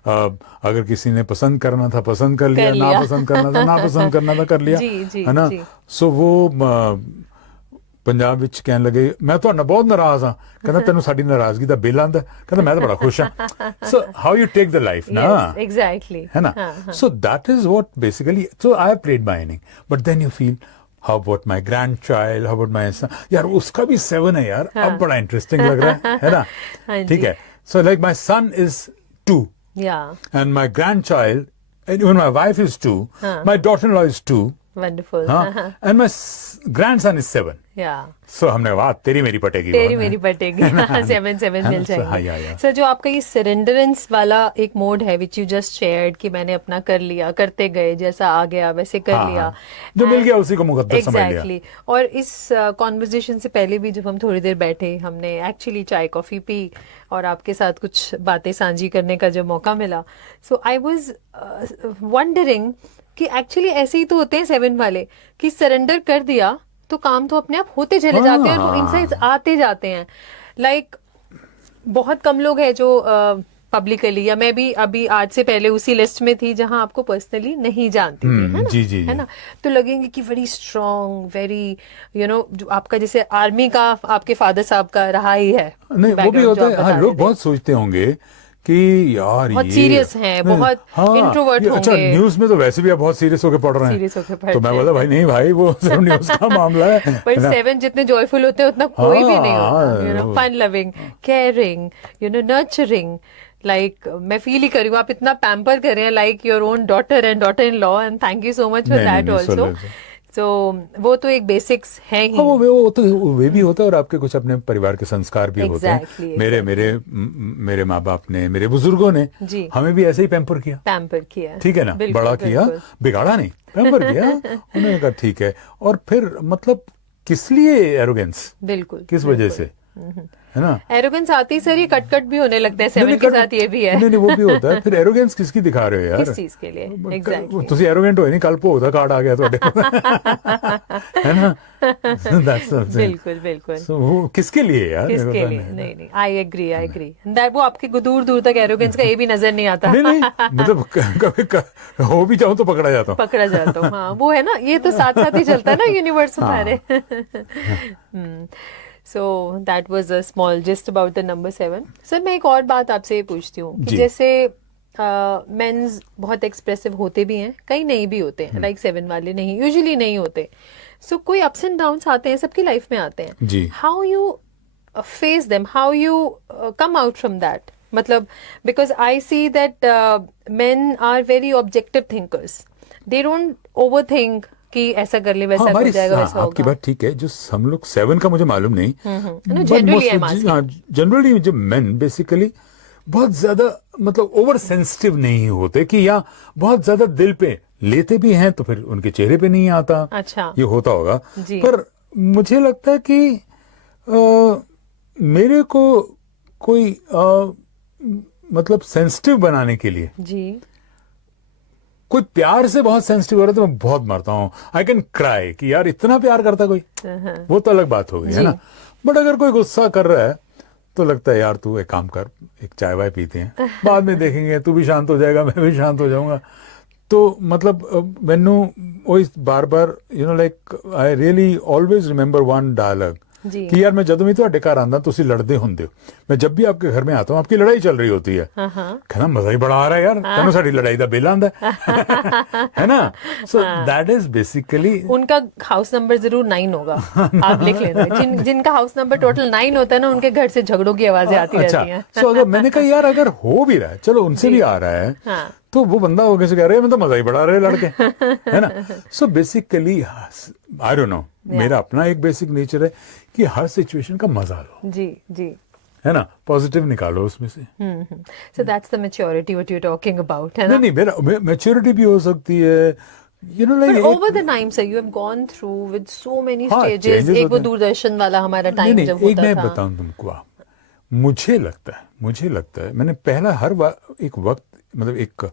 अगर किसी ने पसंद करना था पसंद कर लिया, ना लिया। पसंद करना था ना पसंद करना था कर लिया, जी, जी, है ना? जी। सो वो पंजाब ਵਿੱਚ ਕਹਿਣ ਲੱਗੇ ਮੈਂ ਤੁਹਾਡੇ ਨਾਲ ਬਹੁਤ ਨਾਰਾਜ਼ ਹਾਂ, ਕਹਿੰਦਾ ਤੈਨੂੰ ਸਾਡੀ ਨਾਰਾਜ਼ਗੀ ਦਾ ਬਿੱਲ ਆਂਦਾ, ਕਹਿੰਦਾ ਮੈਂ ਤਾਂ ਬੜਾ ਖੁਸ਼ ਹਾਂ। So how you take the life ਨਾ, Yes, exactly. है ना? So that is what basically, so I have played my inning, but then you feel, how about my grandchild, how about my son, यार उसका भी 7 है यार, अब बड़ा इंटरेस्टिंग लग रहा है ना? हाँ जी। ठीक है। So like my son is 2 Yeah, and my grandchild, and even my wife is 2, my daughter-in-law is 2, wonderful. हाँ, and my grandson is 7. Yeah. So हमने कहा तेरी मेरी पटेगी, तेरी बहुत, मेरी पटेगी। 7 हाँ, मिल हाँ, या, जाएंगे। सर, जो आपका ये सरेंडरेंस वाला एक मोड है, विच यू जस्ट शेयर्ड, कि मैंने अपना कर लिया, करते गए, जैसा आ गया वैसे कर हाँ, लिया, हाँ, जो मिल गया उसी को मुकद्दस समझ लिया। एग्जैक्टली। और इस कॉन्वर्जेशन से पहले भी जब हम थोड़ी देर बैठे, हमने एक्चुअली चाय कॉफी पी और आपके साथ कुछ बातें साझी करने का जो मौका मिला, सो आई वाज वंडरिंग कि एक्चुअली ऐसे ही तो होते हैं 7 वाले, कि सरेंडर कर दिया तो काम तो अपने आप होते चले जाते हैं, और वो इनसाइट्स आते जाते हैं। लाइक बहुत कम लोग हैं जो पब्लिकली, या मैं भी अभी आज से पहले उसी लिस्ट में थी जहां आपको पर्सनली नहीं जानती थी, है ना? जी, जी, है जी। ना? तो लगेंगे कि वेरी स्ट्रॉन्ग, वेरी जो आपका जैसे आर्मी का आपके फादर साहब का रहा ही है नहीं, वो भी background होता जो है। आप हाँ, बता लोग रहे थे। बहुत सोचते होंगे कि यार बहुत ये serious हैं, नहीं, बहुत introvert अच्छा, होंगे। न्यूज में तो वैसे भी आप बहुत सीरियस होकर पढ़ रहे हैं, Serious होके पढ़ तो मैं रहे बोला भाई नहीं भाई, वो सिर्फ न्यूज का मामला है, पर है ना? 7 जितने जॉयफुल होते हैं उतना कोई भी नहीं होता, हाँ, fun loving, caring, nurturing. Like मैं फील ही कर रही हूँ, आप इतना पैम्पर कर रहे हैं, like your own daughter and daughter in law, and thank you so much for नहीं, नहीं, दैट नहीं, ऑल्सो। सोल्व- सो वो तो एक बेसिक्स है ही। हाँ, वो तो वे भी होता है, और आपके कुछ अपने परिवार के संस्कार भी होते हैं। Exactly, मेरे माँ बाप ने, मेरे बुजुर्गों ने जी। हमें भी ऐसे ही पैम्पर किया, पैम्पर किया, ठीक है ना? बिल्कुल, बड़ा किया, बिल्कुल। बिगाड़ा नहीं, पैम्पर किया। उन्होंने कहा ठीक है, और फिर मतलब किस लिए एरोगेंस, बिल्कुल, किस वजह से, है ना? एरोगेंस आती सर, ये कट भी होने लगता है। नहीं, 7 के साथ ये भी है। नहीं, वो भी होता है। फिर एरोगेंस किसकी दिखा रहे हो यार? किस चीज के लिए? एग्जैक्टली। ਤੁਸੀਂ एरोगेंट होए नहीं, कल भोग दा कार्ड आ गया ਤੁਹਾਡੇ ਕੋਲ, है ना? That's something. बिल्कुल बिल्कुल। So, वो किसके लिए यार? मेरे को किसके पता लिए? नहीं। नहीं, आई एग्री दैट वो आपके दूर दूर तक एरोगेंस का ये भी नजर नहीं आता। नहीं, मतलब कभी हो भी जाऊं तो पकड़ा जाता हूँ। पकड़ा जाता हूँ, हाँ, वो है ना, ये तो साथ साथ ही चलता है ना यूनिवर्स हमारे। So that was a small gist about the number 7। Sir, मैं एक और बात आपसे पूछती हूँ कि जी। जैसे मेंस बहुत एक्सप्रेसिव होते भी हैं, कई नहीं भी होते हैं, लाइक 7 वाले नहीं, यूजुअली नहीं होते। सो कोई अप्स एंड डाउन्स आते हैं, सबकी लाइफ में आते हैं। जी। How you face them, how you come out from that? मतलब because I see that men are very objective thinkers, they don't over think कि ऐसा कर ले, वैसा हो जाएगा, वैसा आपकी होगा। बात ठीक है। जो हम लोग 7 का मुझे मालूम नहीं, No, generally I'm asking. Generally जो मेन बेसिकली बहुत ज्यादा मतलब ओवर सेंसिटिव नहीं होते, कि या बहुत ज्यादा दिल पे लेते भी हैं तो फिर उनके चेहरे पे नहीं आता। अच्छा। ये होता होगा, जी। पर मुझे लगता है कि मेरे को कोई मतलब सेंसिटिव बनाने के लिए, जी। कोई प्यार से बहुत सेंसिटिव हो रहा है तो मैं बहुत मरता हूँ, आई कैन क्राई, कि यार इतना प्यार करता कोई, वो तो अलग बात हो गई, है ना? बट अगर कोई गुस्सा कर रहा है तो लगता है यार तू एक काम कर, एक चाय वाय पीते हैं, बाद में देखेंगे, तू भी शांत हो जाएगा, मैं भी शांत हो जाऊंगा। तो मतलब मैनू वही बार-बार like I really always remember one dialogue जी कि यार मैं ਜਦੋਂ ਵੀ ਤੁਹਾਡੇ ਘਰ ਆਂਦਾ ਤੁਸੀਂ लड़ते ਹੁੰਦੇ हो, मैं जब भी आपके घर में आता हूँ आपकी लड़ाई चल रही होती है। कहना मजा ही बड़ा आ रहा है यार, तैनू साडी लड़ाई का बिल आंदा है ना। सो दैट इज बेसिकली उनका हाउस नंबर जरूर 9 होगा, आप लिख लेना। जिनका हाउस नंबर टोटल 9 होता है ना, उनके घर से झगड़ों की आवाजें आती रहती हैं। सो अगर मैंने कहा यार अगर हो भी रहा है, चलो उनसे भी आ रहा है, तो वो बंदा होके से कह रहे हैं मैं तो मजा ही बढ़ा रहे लड़के, है ना। So basically I don't know, मेरा अपना एक बेसिक नेचर है कि हर सिचुएशन का मजा लो, जी जी, है ना, पॉजिटिव निकालो उसमें से। So that's the maturity what you are talking about, है ना। नहीं मेरा मैच्योरिटी भी हो सकती है, But over the time, sir, you have gone through with so many stages. एक वो दूरदर्शन वाला हमारा टाइम जब होता था। एक मैं बताऊं तुमको, मुझे लगता है मैंने पहला एक वक्त मतलब एक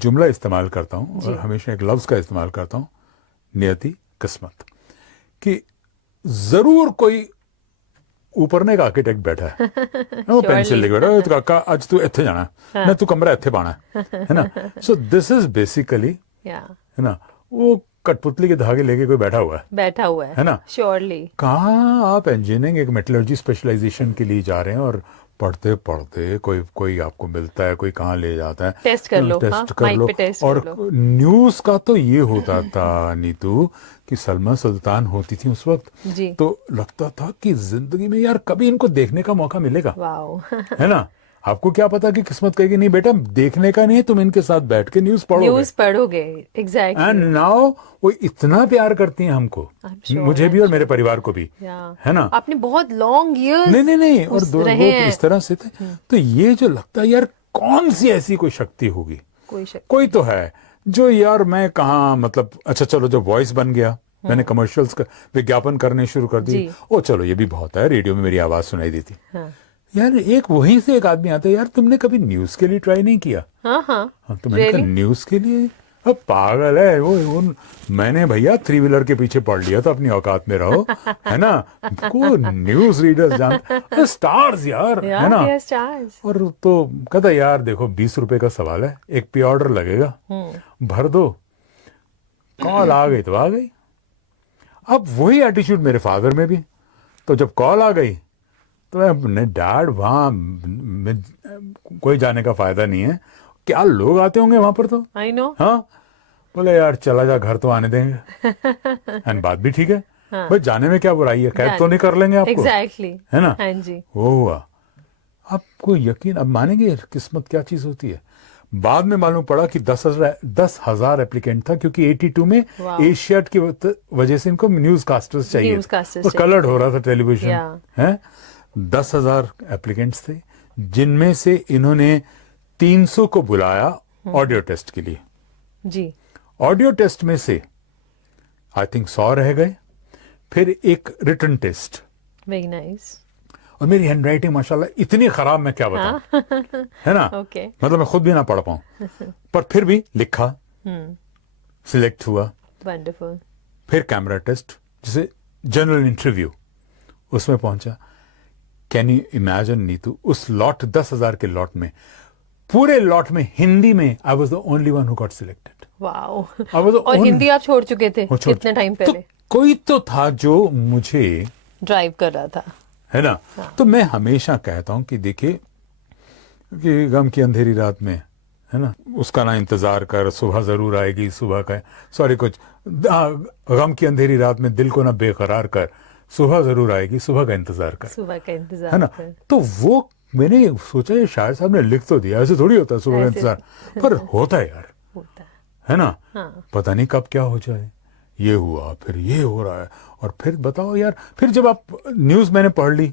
जुमला इस्तेमाल करता हूँ और हमेशा एक लफ्ज का इस्तेमाल करता हूँ, नियति किस्मत, कि जरूर कोई ऊपर ना एक आर्किटेक्ट बैठा है, वो पेंसिल लेके बैठा है, काका आज तू इत्थे जाना है, मैं तू कमरा इत्थे पाना है ना। सो दिस इज बेसिकली, है ना, वो कठपुतली के धागे लेके कोई बैठा हुआ है ना। श्योरली कहाँ आप इंजीनियरिंग एक मेटलर्जी स्पेशलाइजेशन के लिए जा रहे हैं और पढ़ते पढ़ते कोई आपको मिलता है, कोई कहाँ ले जाता है, टेस्ट कर लो, टेस्ट कर लो। और न्यूज का तो ये होता था नीतू कि सलमा सुल्तान होती थी उस वक्त, तो लगता था कि जिंदगी में यार कभी इनको देखने का मौका मिलेगा, है ना। आपको क्या पता कि किस्मत कहेगी नहीं बेटा देखने का नहीं है, तुम इनके साथ बैठ के न्यूज पढ़ोगे। एग्जैक्टली। एंड नाउ वो इतना प्यार करती हैं हमको, मुझे भी और मेरे परिवार को भी, है ना। आपने बहुत लॉन्ग इयर्स नहीं और दो लोग इस तरह से थे, तो ये जो लगता है यार कौन सी ऐसी कोई शक्ति होगी, कोई तो है जो यार मैं कहाँ मतलब, अच्छा चलो जो वॉइस बन गया, मैंने कमर्शियल्स का विज्ञापन करने शुरू कर दी, ओ चलो ये भी बहुत है, रेडियो में मेरी आवाज सुनाई देती। यार एक वहीं से एक आदमी आता है, यार तुमने कभी न्यूज के लिए ट्राई नहीं किया? तो मैंने कहा न्यूज के लिए, अब पागल है वो मैंने भैया 3 व्हीलर के पीछे पढ़ लिया था, अपनी औकात में रहो, है ना। को न्यूज रीडर्स जानते, स्टार्स यार, है ना। और तो कहता यार देखो 20 रुपए का सवाल है, एक पे ऑर्डर लगेगा, भर दो, कॉल आ गई तो आ गई। अब वही एटीट्यूड मेरे फादर में भी, तो जब कॉल आ गई तो मैं डैड वहाँ कोई जाने का फायदा नहीं है, क्या लोग आते होंगे वहां पर, तो आई नो। हाँ बोले यार चला जा, घर तो आने देंगे एंड बात भी ठीक है, भाई जाने में क्या बुराई है, कैद तो नहीं कर लेंगे आपको, एग्जैक्टली, है ना। हाँ जी। वो हुआ, आपको यकीन, अब मानेंगे किस्मत क्या चीज होती है। बाद में मालूम पड़ा कि 10,000 एप्लीकेंट था, क्योंकि 82 में एशियाड की वजह से इनको न्यूज कास्टर्स चाहिए, और कलर्ड हो रहा था टेलीविजन, है। 10,000 एप्लीकेंट्स थे, जिनमें से इन्होंने 300 को बुलाया ऑडियो टेस्ट के लिए जी। ऑडियो टेस्ट में से आई थिंक 100 रह गए, फिर एक रिटन टेस्ट। Very nice. और मेरी हैंडराइटिंग माशाल्लाह इतनी खराब, मैं क्या बताऊं, है ना। मतलब मैं खुद भी ना पढ़ पाऊं, पर फिर भी लिखा, सिलेक्ट हुआ, वंडरफुल। फिर कैमरा टेस्ट, जिसे जनरल इंटरव्यू, उसमें पहुंचा। कैन यू इमेजिन नीतू, उस लॉट 10,000 के लॉट में, पूरे लॉट में हिंदी में I was the only one who got selected. Wow. और हिंदी आप छोड़ चुके थे कितने टाइम पहले? तो कोई तो था जो मुझे ड्राइव कर रहा था, है ना। तो मैं हमेशा कहता हूं कि देखिए कि गम की अंधेरी रात में, है ना, उसका ना इंतजार कर, सुबह जरूर आएगी, सुबह का सॉरी कुछ गम की अंधेरी रात में दिल को ना बेकरार कर, सुबह जरूर आएगी, सुबह का इंतजार कर, है ना। तो वो मैंने सोचा ये शायर साहब ने लिख तो दिया, ऐसे थोड़ी होता है सुबह का इंतजार, पर होता है यार, है ना। पता नहीं कब क्या हो जाए, ये हुआ, फिर ये हो रहा है, और फिर बताओ यार, फिर जब आप न्यूज मैंने पढ़ ली,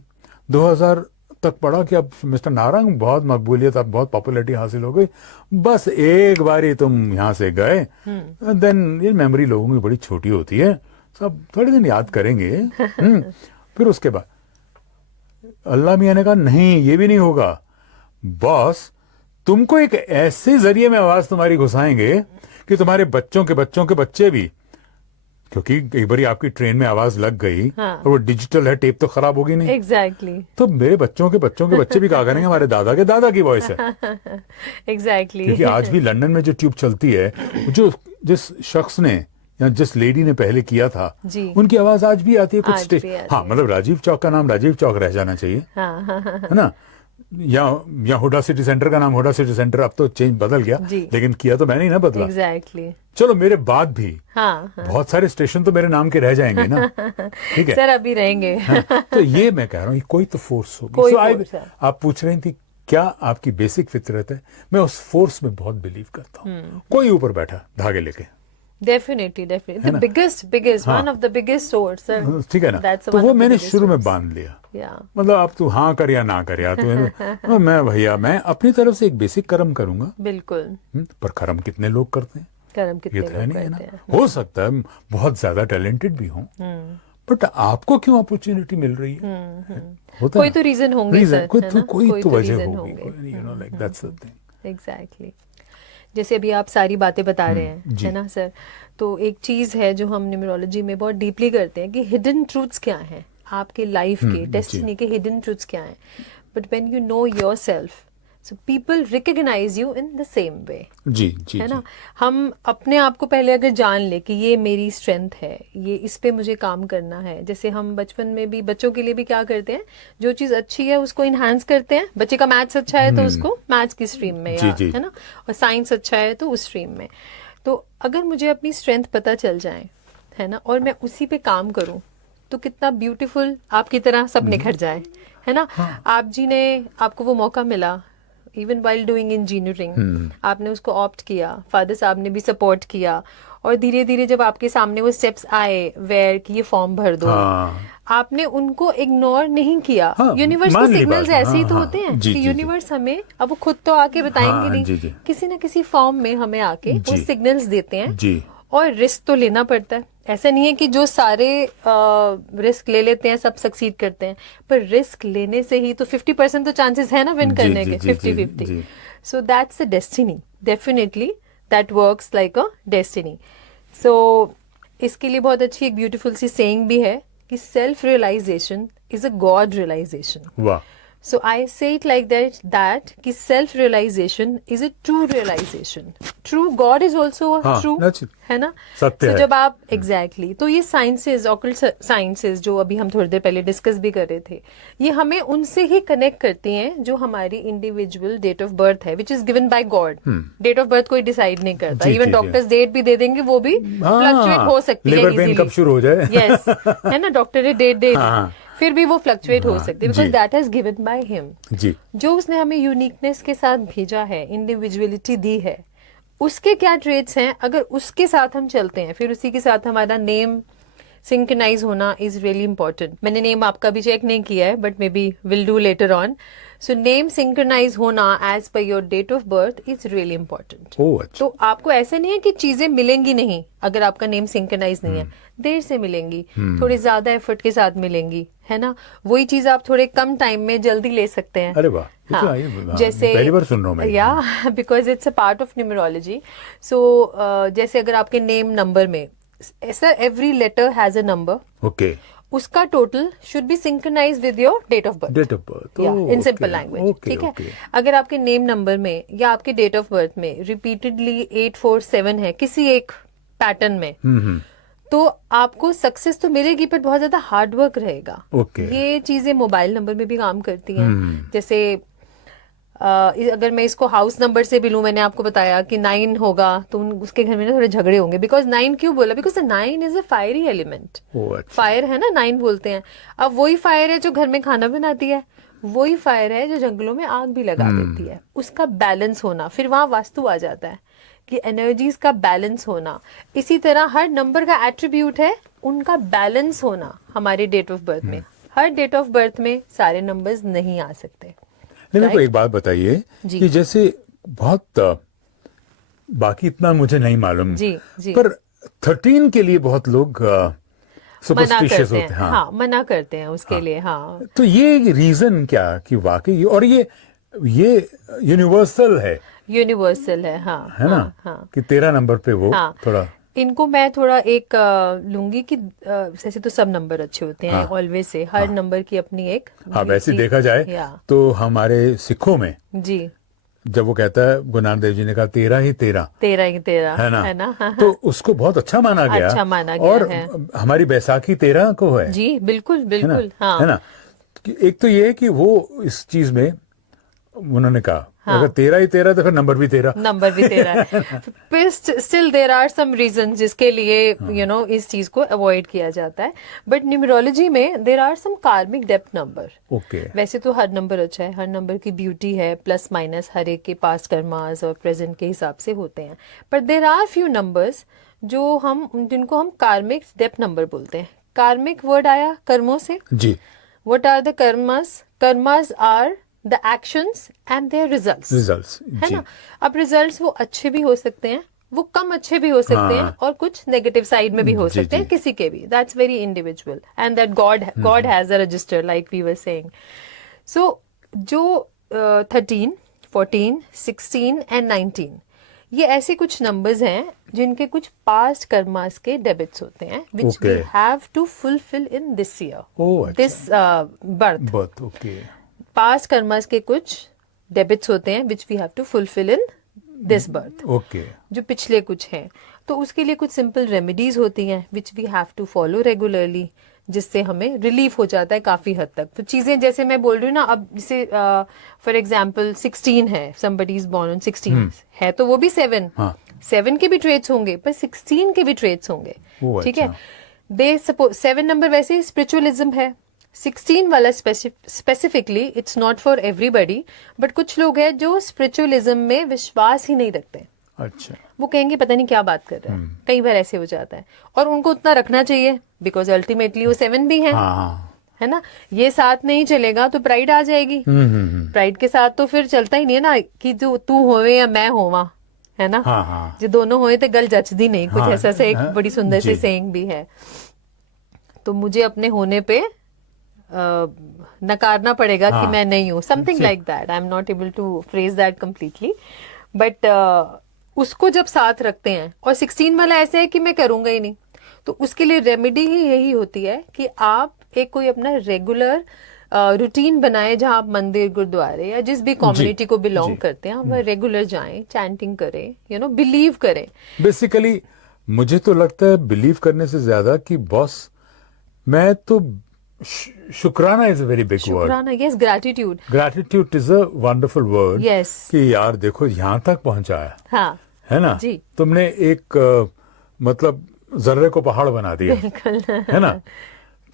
2000 तक पढ़ा कि अब मिस्टर नारंग बहुत मकबूलियत, अब बहुत पॉपुलैरिटी हासिल हो गई, बस एक बारी तुम यहाँ से गए, देन ये मेमोरी लोगों की बड़ी छोटी होती है, सब थोड़े दिन याद करेंगे। फिर उसके बाद अल्लाह मियां ने कहा नहीं ये भी नहीं होगा बॉस, तुमको एक ऐसे जरिए में आवाज तुम्हारी घुसाएंगे कि तुम्हारे बच्चों के बच्चों के बच्चे भी क्योंकि एक बार आपकी ट्रेन में आवाज लग गई हाँ। और वो डिजिटल है, टेप तो खराब होगी नहीं। एग्जैक्टली तो मेरे बच्चों के बच्चे भी कहा करेंगे हमारे दादा के दादा की वॉइस है। एग्जैक्टली क्योंकि आज भी लंदन में जो ट्यूब चलती है, जो जिस शख्स ने या जिस लेडी ने पहले किया था, जी। उनकी आवाज आज भी आती है कुछ आज स्टेज। भी आती हाँ, है। मतलब राजीव चौक का नाम राजीव चौक रह जाना चाहिए, हाँ है ना। या हुडा सिटी सेंटर का नाम हुडा सिटी सेंटर, अब तो चेंज बदल गया, जी। लेकिन किया तो मैंने ही ना बदला। एग्जैक्टली चलो मेरे बाद भी हाँ बहुत सारे स्टेशन तो मेरे नाम के रह जाएंगे ना, ठीक है। सर अभी रहेंगे। हाँ, तो ये मैं कह रहा हूँ, कोई तो फोर्स होगी। कोई So, force है। आप पूछ रही थी क्या आपकी बेसिक फितरत है, मैं उस फोर्स में बहुत बिलीव करता हूँ। कोई ऊपर बैठा धागे लेके, डेफिनेटली द बिगेस्ट हाँ। One of the biggest source sir, ठीक है ना। That's तो one वो of the मैंने biggest शुरू में source. बांध लिया, या मतलब अब तू हाँ कर या ना कर या तू मैं भैया मैं अपनी तरफ से एक बेसिक कर्म करूंगा। बिल्कुल पर कर्म कितने लोग करते हैं कर्म ये कितने तो है लोग नहीं, है ना। करते हैं। हो सकता है बहुत ज्यादा टैलेंटेड भी हों, बट आपको क्यों अपॉर्चुनिटी मिल रही है, होता कोई है तो रीजन होंगे रीजन, सर, कोई है तो ना? कोई तो वजह reason होगी, you know, like that's the thing. Exactly जैसे अभी आप सारी बातें बता रहे हैं, जी। है ना सर। तो एक चीज है जो हम न्यूमरोलॉजी में बहुत डीपली करते हैं कि हिडन ट्रूथ्स क्या हैं आपके लाइफ के, डेस्टिनी के हिडन ट्रूथ्स क्या हैं। But when you know yourself, so people recognise you in the same way, जी जी है जी। ना। हम अपने आप को पहले अगर जान ले कि ये मेरी स्ट्रेंथ है, ये इस पे मुझे काम करना है। जैसे हम बचपन में भी बच्चों के लिए भी क्या करते हैं, जो चीज अच्छी है उसको इनहांस करते हैं। बच्चे का मैथ्स अच्छा है तो उसको मैथ्स की स्ट्रीम में, जी, या जी। है ना, और साइंस अच्छा है तो उस स्ट्रीम में। तो अगर मुझे अपनी स्ट्रेंथ पता चल जाए, है ना, और मैं उसी पे काम करूं, तो कितना ब्यूटीफुल आपकी तरह सब निखर जाए, है ना। आप जी ने, आपको वो मौका मिला इवन वाइल डूइंग इंजीनियरिंग, आपने उसको ऑप्ट किया, फादर साहब ने भी सपोर्ट किया, और धीरे धीरे जब आपके सामने वो स्टेप्स आए वेयर कि ये फॉर्म भर दो, हाँ। आपने उनको इग्नोर नहीं किया। हाँ, यूनिवर्स के मान ली सिग्नल्स बात है। ऐसे ही हाँ, तो हाँ, होते हैं जी, कि जी, यूनिवर्स हमें, अब वो खुद तो आके बताएंगे हाँ, नहीं, जी, जी। किसी ना किसी फॉर्म में हमें आके वो जी। सिग्नल्स देते हैं। जी। और रिस्क तो लेना पड़ता है, ऐसा नहीं है कि जो सारे रिस्क ले लेते हैं सब सक्सीड करते हैं, पर रिस्क लेने से ही तो 50% तो चांसेस है ना विन जी, करने जी, के, जी, 50-50। जी। So that's a destiny, definitely that works like a destiny. सो इसके लिए बहुत अच्छी एक ब्यूटीफुल सी सेइंग भी है कि self realisation is a God realisation. वाह। So I say it like that कि self realization is a true realization. True God is also a हाँ, true, that's it. है ना। सत्य So है। जब आप exactly, तो ये साइंसेज, ऑकल्ट साइंसेज जो अभी हम थोड़ी देर पहले डिस्कस भी कर रहे थे, ये हमें उनसे ही कनेक्ट करती हैं जो हमारी इंडिविजुअल डेट ऑफ बर्थ है, which is given by God. Date of birth कोई डिसाइड नहीं करता, जी, इवन जी, डॉक्टर्स डेट भी दे देंगे, वो भी फ्लक्चुएट हो सकती है लिवर पेन easily. कब शुरू हो जाए। यस, है ना, डॉक्टर ने डेट दे दी, हाँ। फिर भी वो फ्लक्चुएट हो हाँ, सकती है, बिकॉज जी। That has given by him. जी। जो उसने हमें यूनिकनेस के साथ भेजा है, इंडिविजुअलिटी दी है, उसके क्या ट्रेट्स हैं, अगर उसके साथ हम चलते हैं, फिर उसी के साथ हमारा नेम सिंक्रोनाइज होना इज रियली इंपॉर्टेंट। मैंने नेम आपका भी चेक नहीं किया है, but maybe will do later on. So name synchronise होना as per your date of birth is really important. Oh अच्छा। तो आपको ऐसा नहीं है कि चीजें मिलेंगी नहीं, अगर आपका नेम सिंक्रोनाइज नहीं है, देर से मिलेंगी, थोड़ी ज्यादा एफर्ट के साथ मिलेंगी, है ना। वही चीज आप थोड़े कम टाइम में जल्दी ले सकते हैं। अरे वाह, ये तो हाँ, हाँ, जैसे पहली बार सुन रहा हूँ मैं। या because it's a part of numerology. So जैसे अगर आपके नेम नंबर में, sir every letter has a number, okay. उसका total should be synchronise with your date of birth, date of birth, in simple language, ठीक है। अगर आपके name number में या आपके डेट ऑफ बर्थ में रिपीटेडली 847 है किसी एक पैटर्न में, तो आपको सक्सेस तो मिलेगी, पर बहुत ज्यादा हार्ड वर्क रहेगा। ओके। ये चीजें मोबाइल नंबर में भी काम करती हैं। जैसे अगर मैं इसको हाउस नंबर से भी लूं, मैंने आपको बताया कि 9 होगा तो उसके घर में ना थोड़े झगड़े होंगे, बिकॉज 9 क्यों बोला, because 9 is a fiery element. Fire है ना, 9 बोलते हैं। अब वही फायर है जो घर में खाना बनाती है, वही फायर है जो जंगलों में आग भी लगा देती है। उसका बैलेंस होना, फिर वहां वास्तु आ जाता है कि एनर्जीज का बैलेंस होना। इसी तरह हर नंबर का एट्रीब्यूट है उनका बैलेंस होना हमारे डेट ऑफ बर्थ में। हर डेट ऑफ बर्थ में सारे नंबर्स नहीं आ सकते। मेरे को एक बात बताइए कि जैसे बहुत बाकी इतना मुझे नहीं मालूम, जी, जी। पर 13 के लिए बहुत लोग मना सुपरस्टिशियस करते होते हैं, हैं। हाँ, मना करते हैं उसके लिए, हाँ। तो ये रीजन क्या कि वाकई, और ये यूनिवर्सल है यूनिवर्सल है, हाँ, है ना, हाँ। कि 13 नंबर पे वो हाँ। थोड़ा इनको मैं थोड़ा एक लूंगी कि जैसे तो सब नंबर अच्छे होते हैं हाँ, ऑलवेज से, हर नंबर की अपनी एक हाँ वैसे beauty- देखा जाए या तो हमारे सिखों में जी, जब वो कहता है, गुरु नानक देव जी ने कहा 13 ही 13, तेरह ही तेरह, है ना, है ना। हाँ, तो हाँ, उसको बहुत अच्छा माना गया। अच्छा माना गया और है। हमारी बैसाखी 13 को है जी बिल्कुल है ना, बिल्कुल, हाँ है ना। कि एक तो ये है कि वो इस चीज में उन्होंने कहा हाँ। अगर 13 ही 13 तो फिर नंबर भी 13। नंबर भी तेरह है। फिर still there are some reason जिसके लिए इस चीज को अवॉइड किया जाता है, बट न्यूमरोलॉजी में देर आर सम कार्मिक डेप्थ नंबर। ओके, वैसे तो हर नंबर अच्छा है, हर नंबर की ब्यूटी है, प्लस माइनस हर एक के पास्ट कर्मास और प्रेजेंट के हिसाब से होते हैं, पर देर आर फ्यू नंबर्स जिनको हम कार्मिक डेप्थ नंबर बोलते हैं। कार्मिक वर्ड आया कर्मों से। जी, what are the karmas? Karmas are the actions and their results, results, है जी, ना। अब रिजल्ट्स वो अच्छे भी हो सकते हैं, वो कम अच्छे भी हो सकते हैं, हाँ, और कुछ नेगेटिव साइड में भी हो जी, सकते हैं जी, किसी के भी। That's very individual and that God has a register like we were saying. So जो 13, 14, 16 एंड 19, ये ऐसे कुछ नंबर्स हैं जिनके कुछ पास्ट कर्मास के डेबिट्स होते हैं, which we Okay. Have to fulfil in this year, oh अच्छा, this birth. Birth, okay, past karmas के कुछ डेबिट्स होते हैं which we have to fulfil in this birth, okay, जो पिछले कुछ हैं। तो उसके लिए कुछ सिंपल रेमेडीज होती हैं which we have to follow regularly, जिससे हमें रिलीफ हो जाता है काफी हद तक। तो चीजें जैसे मैं बोल रही हूँ ना, अब जैसे फॉर एग्जाम्पल 16 है, somebody is born on 16 है, तो वो भी 7, हाँ, 7 के भी ट्रेट्स होंगे, पर 16 के भी ट्रेट्स होंगे। ओह ठीक है, अच्छा, दे सपोज 7 नंबर वैसे स्पिरिचुअलिज्म है, 16 वाला specifically it's not for everybody, but कुछ लोग हैं जो स्पिरिचुअलिज्म में विश्वास ही नहीं रखते। अच्छा, वो कहेंगे पता नहीं क्या बात कर रहे हैं, कई बार ऐसे हो जाता है, और उनको उतना रखना चाहिए बिकॉज अल्टीमेटली वो 7 भी है, हाँ, हाँ, है ना। ये साथ नहीं चलेगा तो प्राइड आ जाएगी। प्राइड के साथ तो फिर चलता ही नहीं है ना, कि जो तू होवे या मैं होवा, है ना। हाँ, हाँ, जो दोनों होए तो गल जचदी नहीं, कुछ हाँ, ऐसा से एक हाँ, बड़ी सुंदर सी जी। सेइंग भी है। तो मुझे अपने होने पे नकारना पड़ेगा कि हाँ, मैं नहीं हूँ, समथिंग जी। Like that. I am not able to phrase that completely, but उसको जब साथ रखते हैं, और 16 वाला ऐसा है कि मैं करूंगा ही नहीं, तो उसके लिए रेमेडी ही यही होती है कि आप एक कोई अपना रेगुलर रूटीन बनाए, जहां आप मंदिर, गुरुद्वारे या जिस भी कम्युनिटी को बिलोंग जी। करते हैं, वह रेगुलर जाएं, चैंटिंग करें, बिलीव करें। बेसिकली मुझे तो लगता है बिलीव करने से ज्यादा कि बॉस, मैं तो शुक्राना is a very big word. शुक्राना, yes, gratitude, gratitude is a wonderful word. Yes, कि यार देखो यहाँ तक पहुंचाया, हाँ है ना, जी, तुमने एक मतलब जर्रे को पहाड़ बना दिया, बिल्कुल। है ना।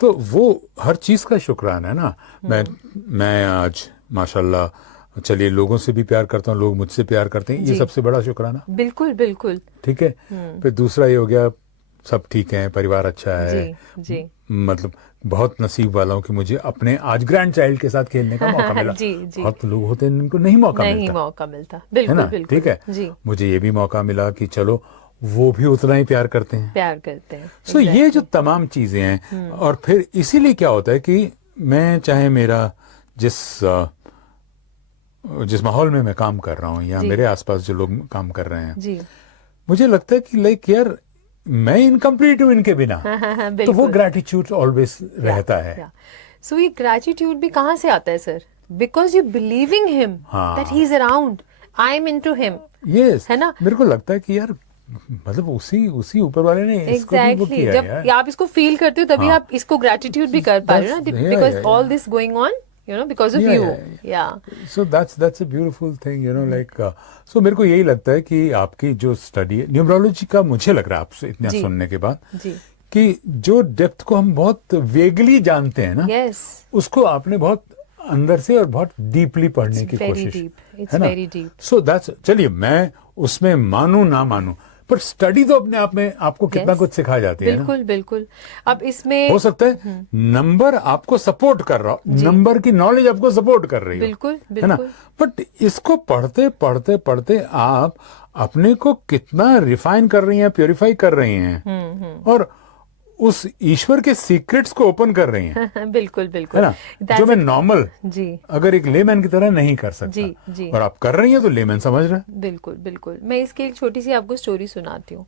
तो वो हर चीज का शुक्राना है ना। मैं आज माशाल्लाह, चलिए, लोगों से भी प्यार करता हूँ, लोग मुझसे प्यार करते हैं, ये जी। सबसे बड़ा शुक्राना। बिल्कुल बिल्कुल, ठीक है, फिर दूसरा ये हो गया, सब ठीक है, परिवार अच्छा है, जी जी, मतलब बहुत नसीब वाला हूँ कि मुझे अपने आज ग्रैंड चाइल्ड के साथ खेलने का मौका मिला। जी जी, बहुत लोग होते हैं जिनको नहीं मौका नहीं मिलता, मौका मिलता, है बिल्कुल ना। बिल्कुल, ठीक है, जी, मुझे ये भी मौका मिला कि चलो वो भी उतना ही प्यार करते हैं। प्यार करते हैं। सो ये जो तमाम चीजें हैं, और फिर इसीलिए क्या होता है कि मैं चाहे मेरा जिस माहौल में मैं काम कर रहा हूँ, या जी। मेरे आसपास जो लोग काम कर रहे हैं, जी, मुझे लगता है कि लाइक यार, मैं इनकम्प्लीट हूँ इनके बिना। हाँ हाँ हाँ, तो वो बिल्कुल। ग्रैटिट्यूड ऑलवेज रहता है। सो ये ग्रैटिट्यूड भी कहाँ से आता है sir? Because you believing him हाँ। That he is around, I am into him, yes, है ना। मेरे को लगता है कि यार, मतलब उसी ऊपर वाले ने इसको भी वो एग्जैक्टली, किया जब यार। आप इसको फील करते हो तभी हाँ। आप इसको ग्रैटिट्यूड भी कर पा रहे हो ना, Yeah, because yeah, all yeah. This going on because of Yeah, you. yeah, या so that's a beautiful thing, like. सो मेरे को यही लगता है कि आपकी जो स्टडी न्यूमरोलॉजी का, मुझे लग रहा है आपसे इतना जी। सुनने के बाद, जी, कि जो डेप्थ को हम बहुत वेगली जानते हैं ना, यस, उसको आपने बहुत अंदर से और बहुत डीपली पढ़ने की वेरी कोशिश, डीप, इट्स है ना। Very deep. सो दैट्स, चलिए, मैं उसमें मानू ना मानू, पर स्टडी तो अपने आप में आपको कितना Yes. कुछ सिखा जाती है ना। बिल्कुल बिल्कुल। अब इसमें हो सकता है नंबर आपको सपोर्ट कर रहा हो, नंबर की नॉलेज आपको सपोर्ट कर रही हो, बिल्कुल है ना, बिल्कुल, बट इसको पढ़ते पढ़ते पढ़ते आप अपने को कितना रिफाइन कर रही हैं, प्योरीफाई कर रही हैं, और उस ईश्वर के सीक्रेट्स को ओपन कर रही हैं, बिल्कुल है बिल्कुल, ना, That's जो मैं it. नॉर्मल जी अगर एक लेमैन की तरह नहीं कर सकता। जी जी, और आप कर रही हैं तो लेमैन समझ रहे हैं। बिल्कुल बिल्कुल। मैं इसकी एक छोटी सी आपको स्टोरी सुनाती हूँ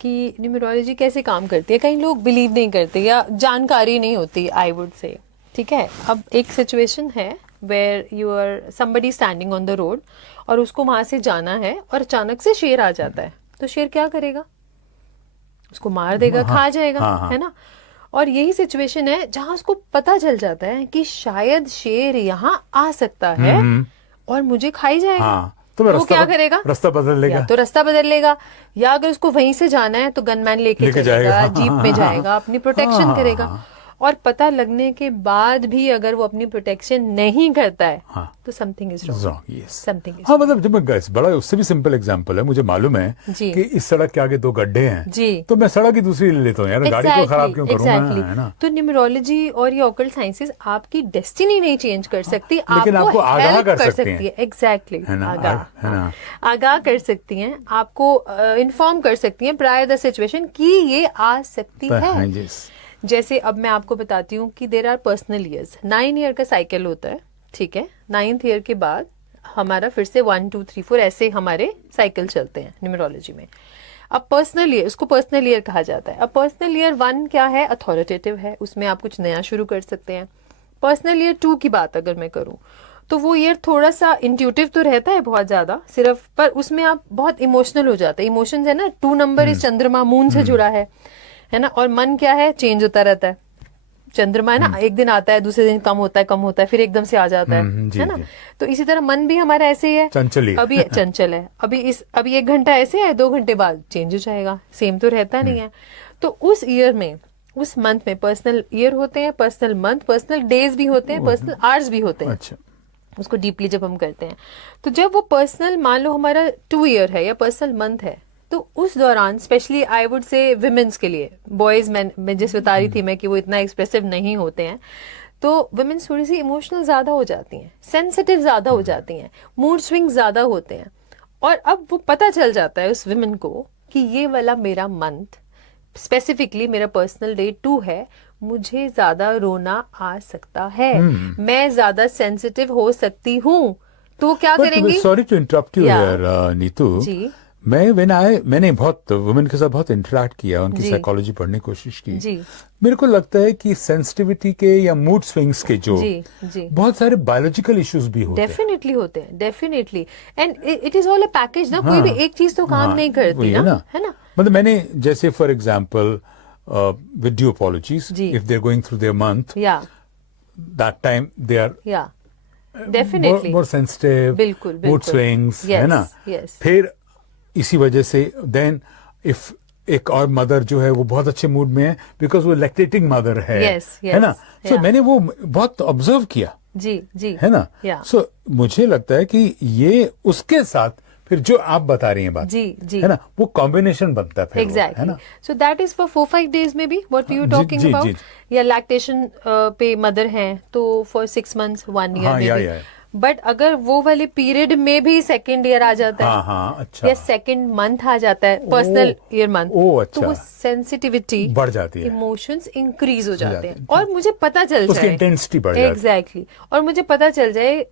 कि न्यूमरोलॉजी कैसे काम करती है। कई लोग बिलीव नहीं करते या जानकारी नहीं होती, आई वुड से। ठीक है, अब एक सिचुएशन है where you are somebody standing on the road और उसको वहां से जाना है और अचानक से शेर आ जाता है, तो शेर क्या करेगा? उसको मार देगा, खा जाएगा, है ना। और यही सिचुएशन है जहां उसको पता चल जाता है कि शायद शेर यहाँ आ सकता है और मुझे खाई जाएगा। तो वो क्या करेगा? रास्ता बदल लेगा। तो रास्ता बदल लेगा, या अगर उसको वहीं से जाना है तो गनमैन लेके चलेगा, जीप में जाएगा, अपनी प्रोटेक्शन करेगा। और पता लगने के बाद भी अगर वो अपनी प्रोटेक्शन नहीं करता है तो something is wrong. Something is मतलब जब मैं बड़ा उससे भी सिंपल एग्जांपल है, मुझे मालूम है कि इस सड़क के आगे 2 गड्ढे हैं जी, तो मैं सड़क ही दूसरी ले लेता हूँ यार, गाड़ी को खराब क्यों करूँ मैं, है ना। तो न्यूमरोलॉजी और ये ऑकल्ट साइंसिस आपकी डेस्टिनी नहीं चेंज कर सकती, आपको आगाह कर सकती है। एग्जैक्टली, आगाह कर सकती हैं, आपको इन्फॉर्म कर सकती हैं प्रायर द सिचुएशन कि ये आ सकती है। जैसे अब मैं आपको बताती हूँ कि there are personal years. 9 year का साइकिल होता है, ठीक है। 9th ईयर के बाद हमारा फिर से 1 2 3 4 ऐसे हमारे साइकिल चलते हैं न्यूमरोलॉजी में। अब पर्सनल ईयर, उसको पर्सनल ईयर कहा जाता है। अब पर्सनल ईयर 1 क्या है? अथॉरिटेटिव है, उसमें आप कुछ नया शुरू कर सकते हैं। पर्सनल ईयर 2 की बात अगर मैं करूँ तो वो ईयर थोड़ा सा इंट्यूटिव तो रहता है बहुत ज्यादा सिर्फ, पर उसमें आप बहुत इमोशनल हो जाते हैं। इमोशंस है ना, 2 नंबर इस चंद्रमा मून से जुड़ा है ना। और मन क्या है? चेंज होता रहता है। चंद्रमा है ना, एक दिन आता है, दूसरे दिन कम होता है, फिर एकदम से आ जाता है ना। तो इसी तरह मन भी हमारा ऐसे ही है, अभी चंचल है, अभी 1 घंटा ऐसे है, 2 घंटे बाद चेंज हो जाएगा, सेम तो रहता नहीं है। तो उस ईयर में, उस मंथ में पर्सनल ईयर होते हैं, पर्सनल मंथ, पर्सनल डेज भी होते हैं, पर्सनल आवर्स भी होते हैं। अच्छा। उसको डीपली जब हम करते हैं तो जब वो पर्सनल, मान लो हमारा 2 ईयर है या पर्सनल मंथ है, तो उस दौरान specially I would say women's के लिए, बॉयज मैं जिस बता रही थी मैं कि वो इतना एक्सप्रेसिव नहीं होते हैं, तो विमेंस थोड़ी सी इमोशनल ज्यादा हो जाती हैं, सेंसिटिव ज्यादा हो जाती हैं, मूड स्विंग ज्यादा होते हैं। और अब वो पता चल जाता है उस विमेन को कि ये वाला मेरा मंथ, स्पेसिफिकली मेरा पर्सनल डे 2 है, मुझे ज्यादा रोना आ सकता है, मैं ज्यादा सेंसिटिव हो सकती हूँ। तो क्या करेंगी? Sorry to interrupt you here Neetu ji. मैंने बहुत वुमेन के साथ बहुत इंटरेक्ट किया, उनकी साइकोलॉजी पढ़ने की कोशिश की जी। मेरे को लगता है कि सेंसिटिविटी के या मूड स्विंग्स के जो जी। बहुत सारे बायोलॉजिकल इश्यूज भी होते हैं। डेफिनेटली होते हैं, definitely. And it is all a package ना, कोई भी एक चीज तो काम नहीं करती ना, है ना। मतलब मैंने जैसे for example with due apologies if they're going through their month, that time they are definitely more sensitive, बिल्कुल mood swings, yes, है ना। फिर इसी वजह से then if एक और मदर जो है वो बहुत अच्छे मूड में है बिकॉज वो लैक्टेटिंग मदर है, है ना। सो मैंने वो बहुत ऑब्जर्व किया जी, है ना। सो मुझे लगता है कि ये उसके साथ फिर जो आप बता रही हैं बात जी, है ना, वो कॉम्बिनेशन बनता है फिर exactly. है ना। So that is for 4-5 days में भी what we are talking about, या लैक्टेशन पे मदर हैं तो फॉर 6 months 1 year में भी। बट अगर वो वाले पीरियड में भी 2nd ईयर आ जाता है अच्छा। या 2nd month आ जाता है, पर्सनल ईयर मंथ, अच्छा। तो वो सेंसिटिविटी बढ़ जाती है, इमोशंस इंक्रीज हो जाते हैं, और मुझे पता चल जाए उसकी इंटेंसिटी बढ़ जाती है। एग्जैक्टली। और मुझे पता चल जाए,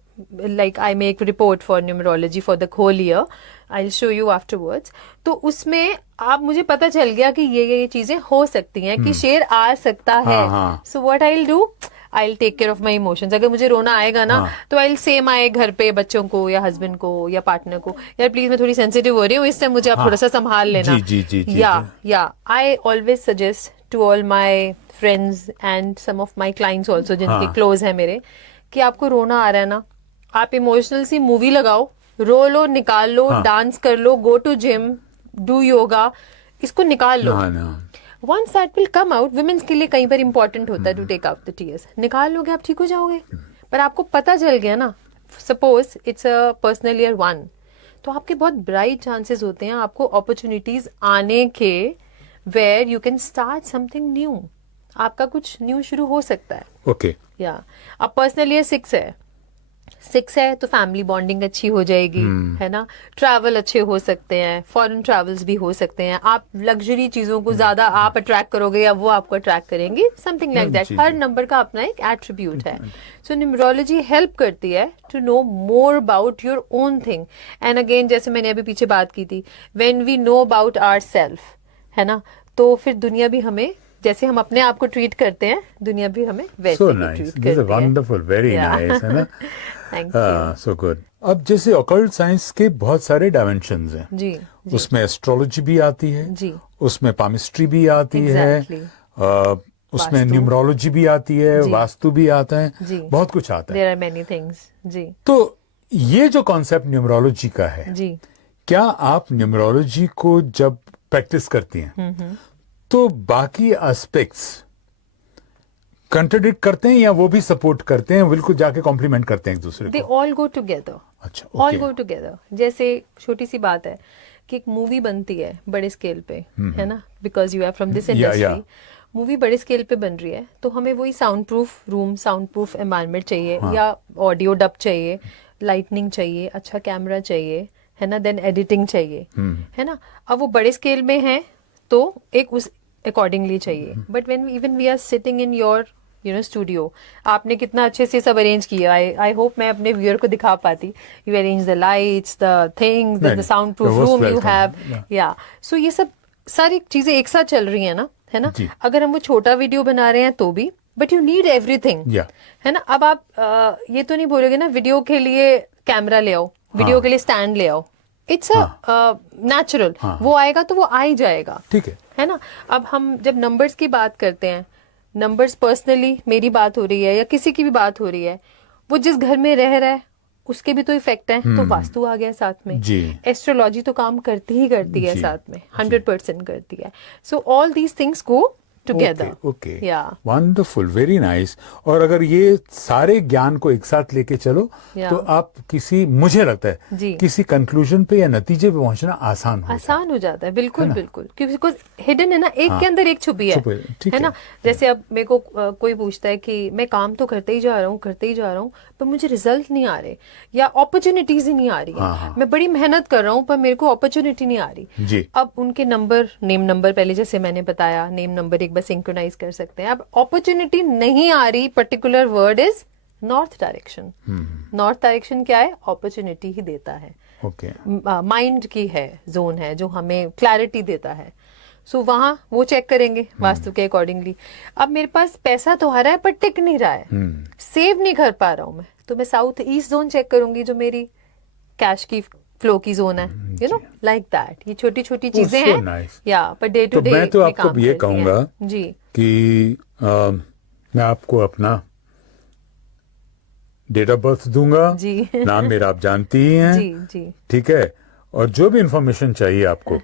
like I make report for numerology for the whole year, I'll show you afterwards, तो उसमें आप मुझे पता चल गया कि ये चीजें हो सकती हैं, कि शेर आ सकता है। So what I'll do, I'll take care of my emotions. अगर मुझे रोना आएगा ना तो I'll say my घर पे बच्चों को या हस्बैंड को या पार्टनर को, यार प्लीज मैं थोड़ी सेंसिटिव हो रही हूँ, इससे मुझे आप थोड़ा सा संभाल लेना। या I always suggest to all my friends and some of my clients also जिनके क्लोज है मेरे, कि आपको रोना आ रहा है ना, आप इमोशनल सी मूवी लगाओ, रो लो, निकाल लो, डांस कर लो, go to gym, do yoga, इसको निकाल लो। Once that will come out, women's के लिए कई बार इंपॉर्टेंट होता है to take out the tears, निकाल लोगे आप ठीक हो जाओगे। पर आपको पता चल गया ना, suppose it's a personal year 1, तो आपके बहुत ब्राइट चांसेस होते हैं आपको अपॉर्चुनिटीज आने के, where you can start something new, आपका कुछ न्यू शुरू हो सकता है। ओके या अब पर्सनल ईयर 6 है तो फैमिली बॉन्डिंग अच्छी हो जाएगी, है ना। ट्रैवल अच्छे हो सकते हैं, फॉरेन ट्रैवल्स भी हो सकते हैं, आप लग्जरी चीजों को ज्यादा आप अट्रैक्ट करोगे या वो आपको अट्रैक्ट करेंगी, something like that. Her number का अपना एक एट्रीब्यूट है। सो न्यूमरोलॉजी हेल्प करती है to know more about your own thing. And again, जैसे मैंने अभी पीछे बात की थी, when we know about our self, है ना, तो फिर दुनिया भी हमें जैसे हम अपने आप को ट्रीट करते हैं, दुनिया भी हमें वैसे सो ही नाइस, ट्रीट दिस इज करती है। Wonderful, very Yeah. नाइस, है ना? Thank you. So good. अब जैसे ऑकल्ट साइंस के बहुत सारे डायमेंशंस हैं, जी जी उसमें एस्ट्रोलॉजी भी आती है, जी उसमें पामिस्ट्री भी आती Exactly. है, उसमें वास्तु। न्यूमरोलॉजी भी आती है, जी। वास्तु भी आता है, जी। बहुत कुछ आता है। There are many things. जी तो ये जो कॉन्सेप्ट न्यूमरोलॉजी का है, जी क्या आप न्यूमरोलॉजी को जब प्रैक्टिस करती हैं तो बाकी एस्पेक्ट्स कंट्राडिक्ट करते हैं या वो भी सपोर्ट करते हैं, बिल्कुल जाके कॉम्प्लीमेंट करते हैं एक दूसरे दे को? All go together. अच्छा, ऑल ओके। Go together. जैसे छोटी सी बात है कि एक मूवी बनती है बड़े स्केल पे, है ना, because you are from this या इंडस्ट्री। मूवी बड़े स्केल पे बन रही है तो हमें वही soundproof room, soundproof environment चाहिए, या ऑडियो डब चाहिए, लाइटनिंग चाहिए, अच्छा कैमरा चाहिए, है ना, देन एडिटिंग चाहिए, है ना। अब वो बड़े स्केल में है तो एक उस अकॉर्डिंगली चाहिए। But when even we are sitting in your studio, आपने कितना अच्छे से सब अरेंज किया। आई होप मैं अपने व्यूअर को दिखा पाती। You arrange the lights, the things, the sound proof you're most room you welcome. Have, या सो ये सब सारी चीजें एक साथ चल रही है ना, है ना। जी। अगर हम वो छोटा वीडियो बना रहे हैं तो भी, बट यू नीड एवरीथिंग, या है ना। अब आप ये तो नहीं बोलोगे ना वीडियो के लिए कैमरा ले आओ, वीडियो के लिए स्टैंड ले आओ। इट्स अ नेचुरल, वो आएगा तो वो आ ही जाएगा, ठीक है ना। अब हम जब नंबर्स की बात करते हैं, नंबर्स पर्सनली मेरी बात हो रही है या किसी की भी बात हो रही है, वो जिस घर में रह रहा है उसके भी तो इफेक्ट है, तो वास्तु आ गया साथ में। जी। एस्ट्रोलॉजी तो काम करती ही करती है जी, साथ में, 100% करती है। So all these things go together. Okay, या वंडरफुल, वेरी नाइस। और अगर ये सारे ज्ञान को एक साथ लेके चलो Yeah. तो आप मुझे लगता है जी। किसी कंक्लूजन पे या नतीजे पे पहुंचना आसान हो आसान हो जाता है, बिल्कुल ना? बिल्कुल, क्योंकि हिडन है ना, एक के अंदर एक छुपी है, छुपी है, ठीक है ना। है। जैसे अब मेरे को कोई पूछता है कि मैं काम तो करते ही जा रहा हूँ, करते ही जा रहा हूँ, पर मुझे रिजल्ट नहीं आ रहे या अपॉर्चुनिटीज ही नहीं आ रही है। मैं बड़ी मेहनत कर रहा हूँ पर मेरे को अपॉर्चुनिटी नहीं आ रही। जी। अब उनके नंबर, नेम नंबर, पहले जैसे मैंने बताया, नेम नंबर एक बार सिंक्रोनाइज कर सकते हैं। अब अपॉर्चुनिटी नहीं आ रही, particular word is north direction. North direction क्या है? अपॉर्चुनिटी ही देता है, ओके। माइंड की है, जोन है जो हमें क्लैरिटी देता है। सो वहां वो चेक करेंगे वास्तु के अकॉर्डिंगली। अब मेरे पास पैसा तो आ रहा है पर टिक नहीं रहा है, सेव नहीं कर पा रहा हूं मैं, तो मैं साउथ ईस्ट जोन चेक करूंगी जो मेरी कैश की फ्लो की जोन है, यू नो, लाइक दैट। ये छोटी छोटी चीजें so हैं, nice. या पर डे टू तो डे मैं तो आपको ये कहूंगा जी कि मैं आपको अपना डेट ऑफ बर्थ दूंगा, जी नाम मेरा आप जानती ही हैं, जी जी ठीक है, और जो भी इंफॉर्मेशन चाहिए आपको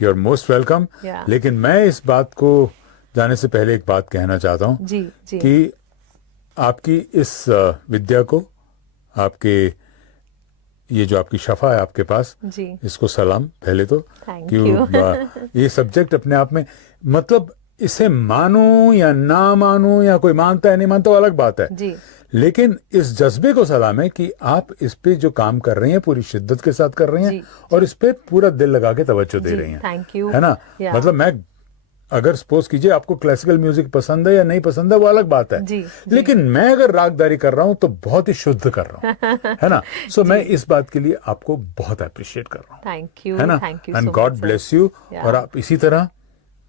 you are most welcome. Yeah. लेकिन मैं इस बात को जाने से पहले एक बात कहना चाहता हूँ जी जी कि आपकी इस विद्या को, आपके ये जो आपकी शफा है आपके पास, जी इसको सलाम पहले तो। Thank कि you. ये सब्जेक्ट अपने आप में, मतलब इसे मानो या ना मानो या कोई मानता है नहीं मानता वो अलग बात है, जी लेकिन इस जज्बे को सलाम है कि आप इस पे जो काम कर रही हैं पूरी शिद्दत के साथ कर रही हैं जी, और इस पे पूरा दिल लगा के तवज्जो दे जी, रही हैं, thank you. है ना। Yeah. मतलब मैं अगर सपोज कीजिए आपको क्लासिकल म्यूजिक पसंद है या नहीं पसंद है वो अलग बात है, जी, लेकिन मैं अगर रागदारी कर रहा हूं तो बहुत ही शुद्ध कर रहा हूं, है ना। सो मैं इस बात के लिए आपको बहुत अप्रिशिएट कर रहा हूं, थैंक यू, है ना। Thank you and so God much bless you. Yeah. और आप इसी तरह,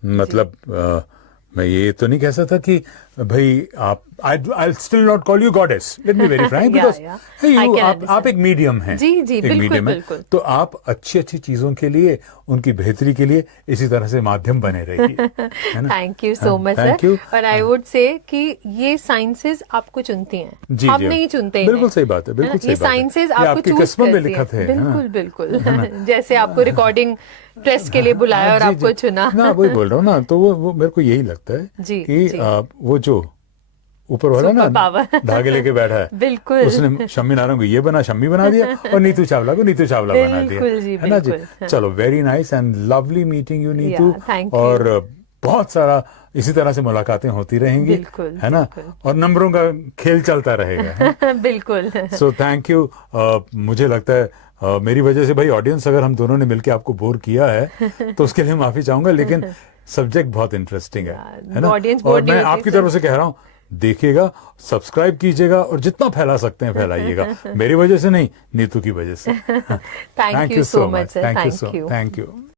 मतलब मैं ये तो नहीं कह सकता कि भाई आप I still not call you goddess, let me very Frank, Yeah, because yeah. I can आप understand. एक मीडियम हैं, जी, जी, एक बिल्कुल, medium हैं। बिल्कुल। तो आप अच्छी अच्छी चीजों के लिए, उनकी बेहतरी के लिए इसी तरह से माध्यम बने रहिए, है ना। Thank you so much Thank sir. you. और आई वुड से कि ये साइंसेस आपको चुनती हैं, जी, हम जी। नहीं चुनते बिल्कुल इन्हें, सही बात है, बिल्कुल ना? सही ये बात है। साइंसेस ये आपको आपकी चूज किस्मत में करती लिखा हैं। है, है ना? बिल्कुल बिल्कुल जैसे आपको रिकॉर्डिंग टेस्ट के लिए बुलाया और जी, आपको जी। चुना। ना वही बोल रहा हूँ ना, तो वो मेरे को यही लगता है जी, कि जी। वो जो ऊपर वाला Super ना power. धागे लेके बैठा है, बिल्कुल। उसने शम्मी नारायण को ये शम्मी बना दिया और नीतू चावला को नीतू चावला बना दिया, बिल्कुल जी, है ना जी। बिल्कुल। चलो, very nice and lovely meeting you Neetu. Yeah, thank you. और बहुत सारा इसी तरह से मुलाकातें होती रहेंगी, बिल्कुल, है ना, बिल्कुल। और नंबरों का खेल चलता रहेगा। बिल्कुल सो थैंक यू। मुझे लगता है मेरी वजह से भाई ऑडियंस, अगर हम दोनों ने मिलकर आपको बोर किया है तो उसके लिए माफी चाहूंगा, लेकिन सब्जेक्ट बहुत इंटरेस्टिंग है ना। audience और bored नहीं मैं होती आपकी सर। तरफ से कह रहा हूँ, देखिएगा, सब्सक्राइब कीजिएगा और जितना फैला सकते हैं फैलाइएगा, मेरी वजह से नहीं, नीतू की वजह से। Thank you so much sir, thank thank you. You.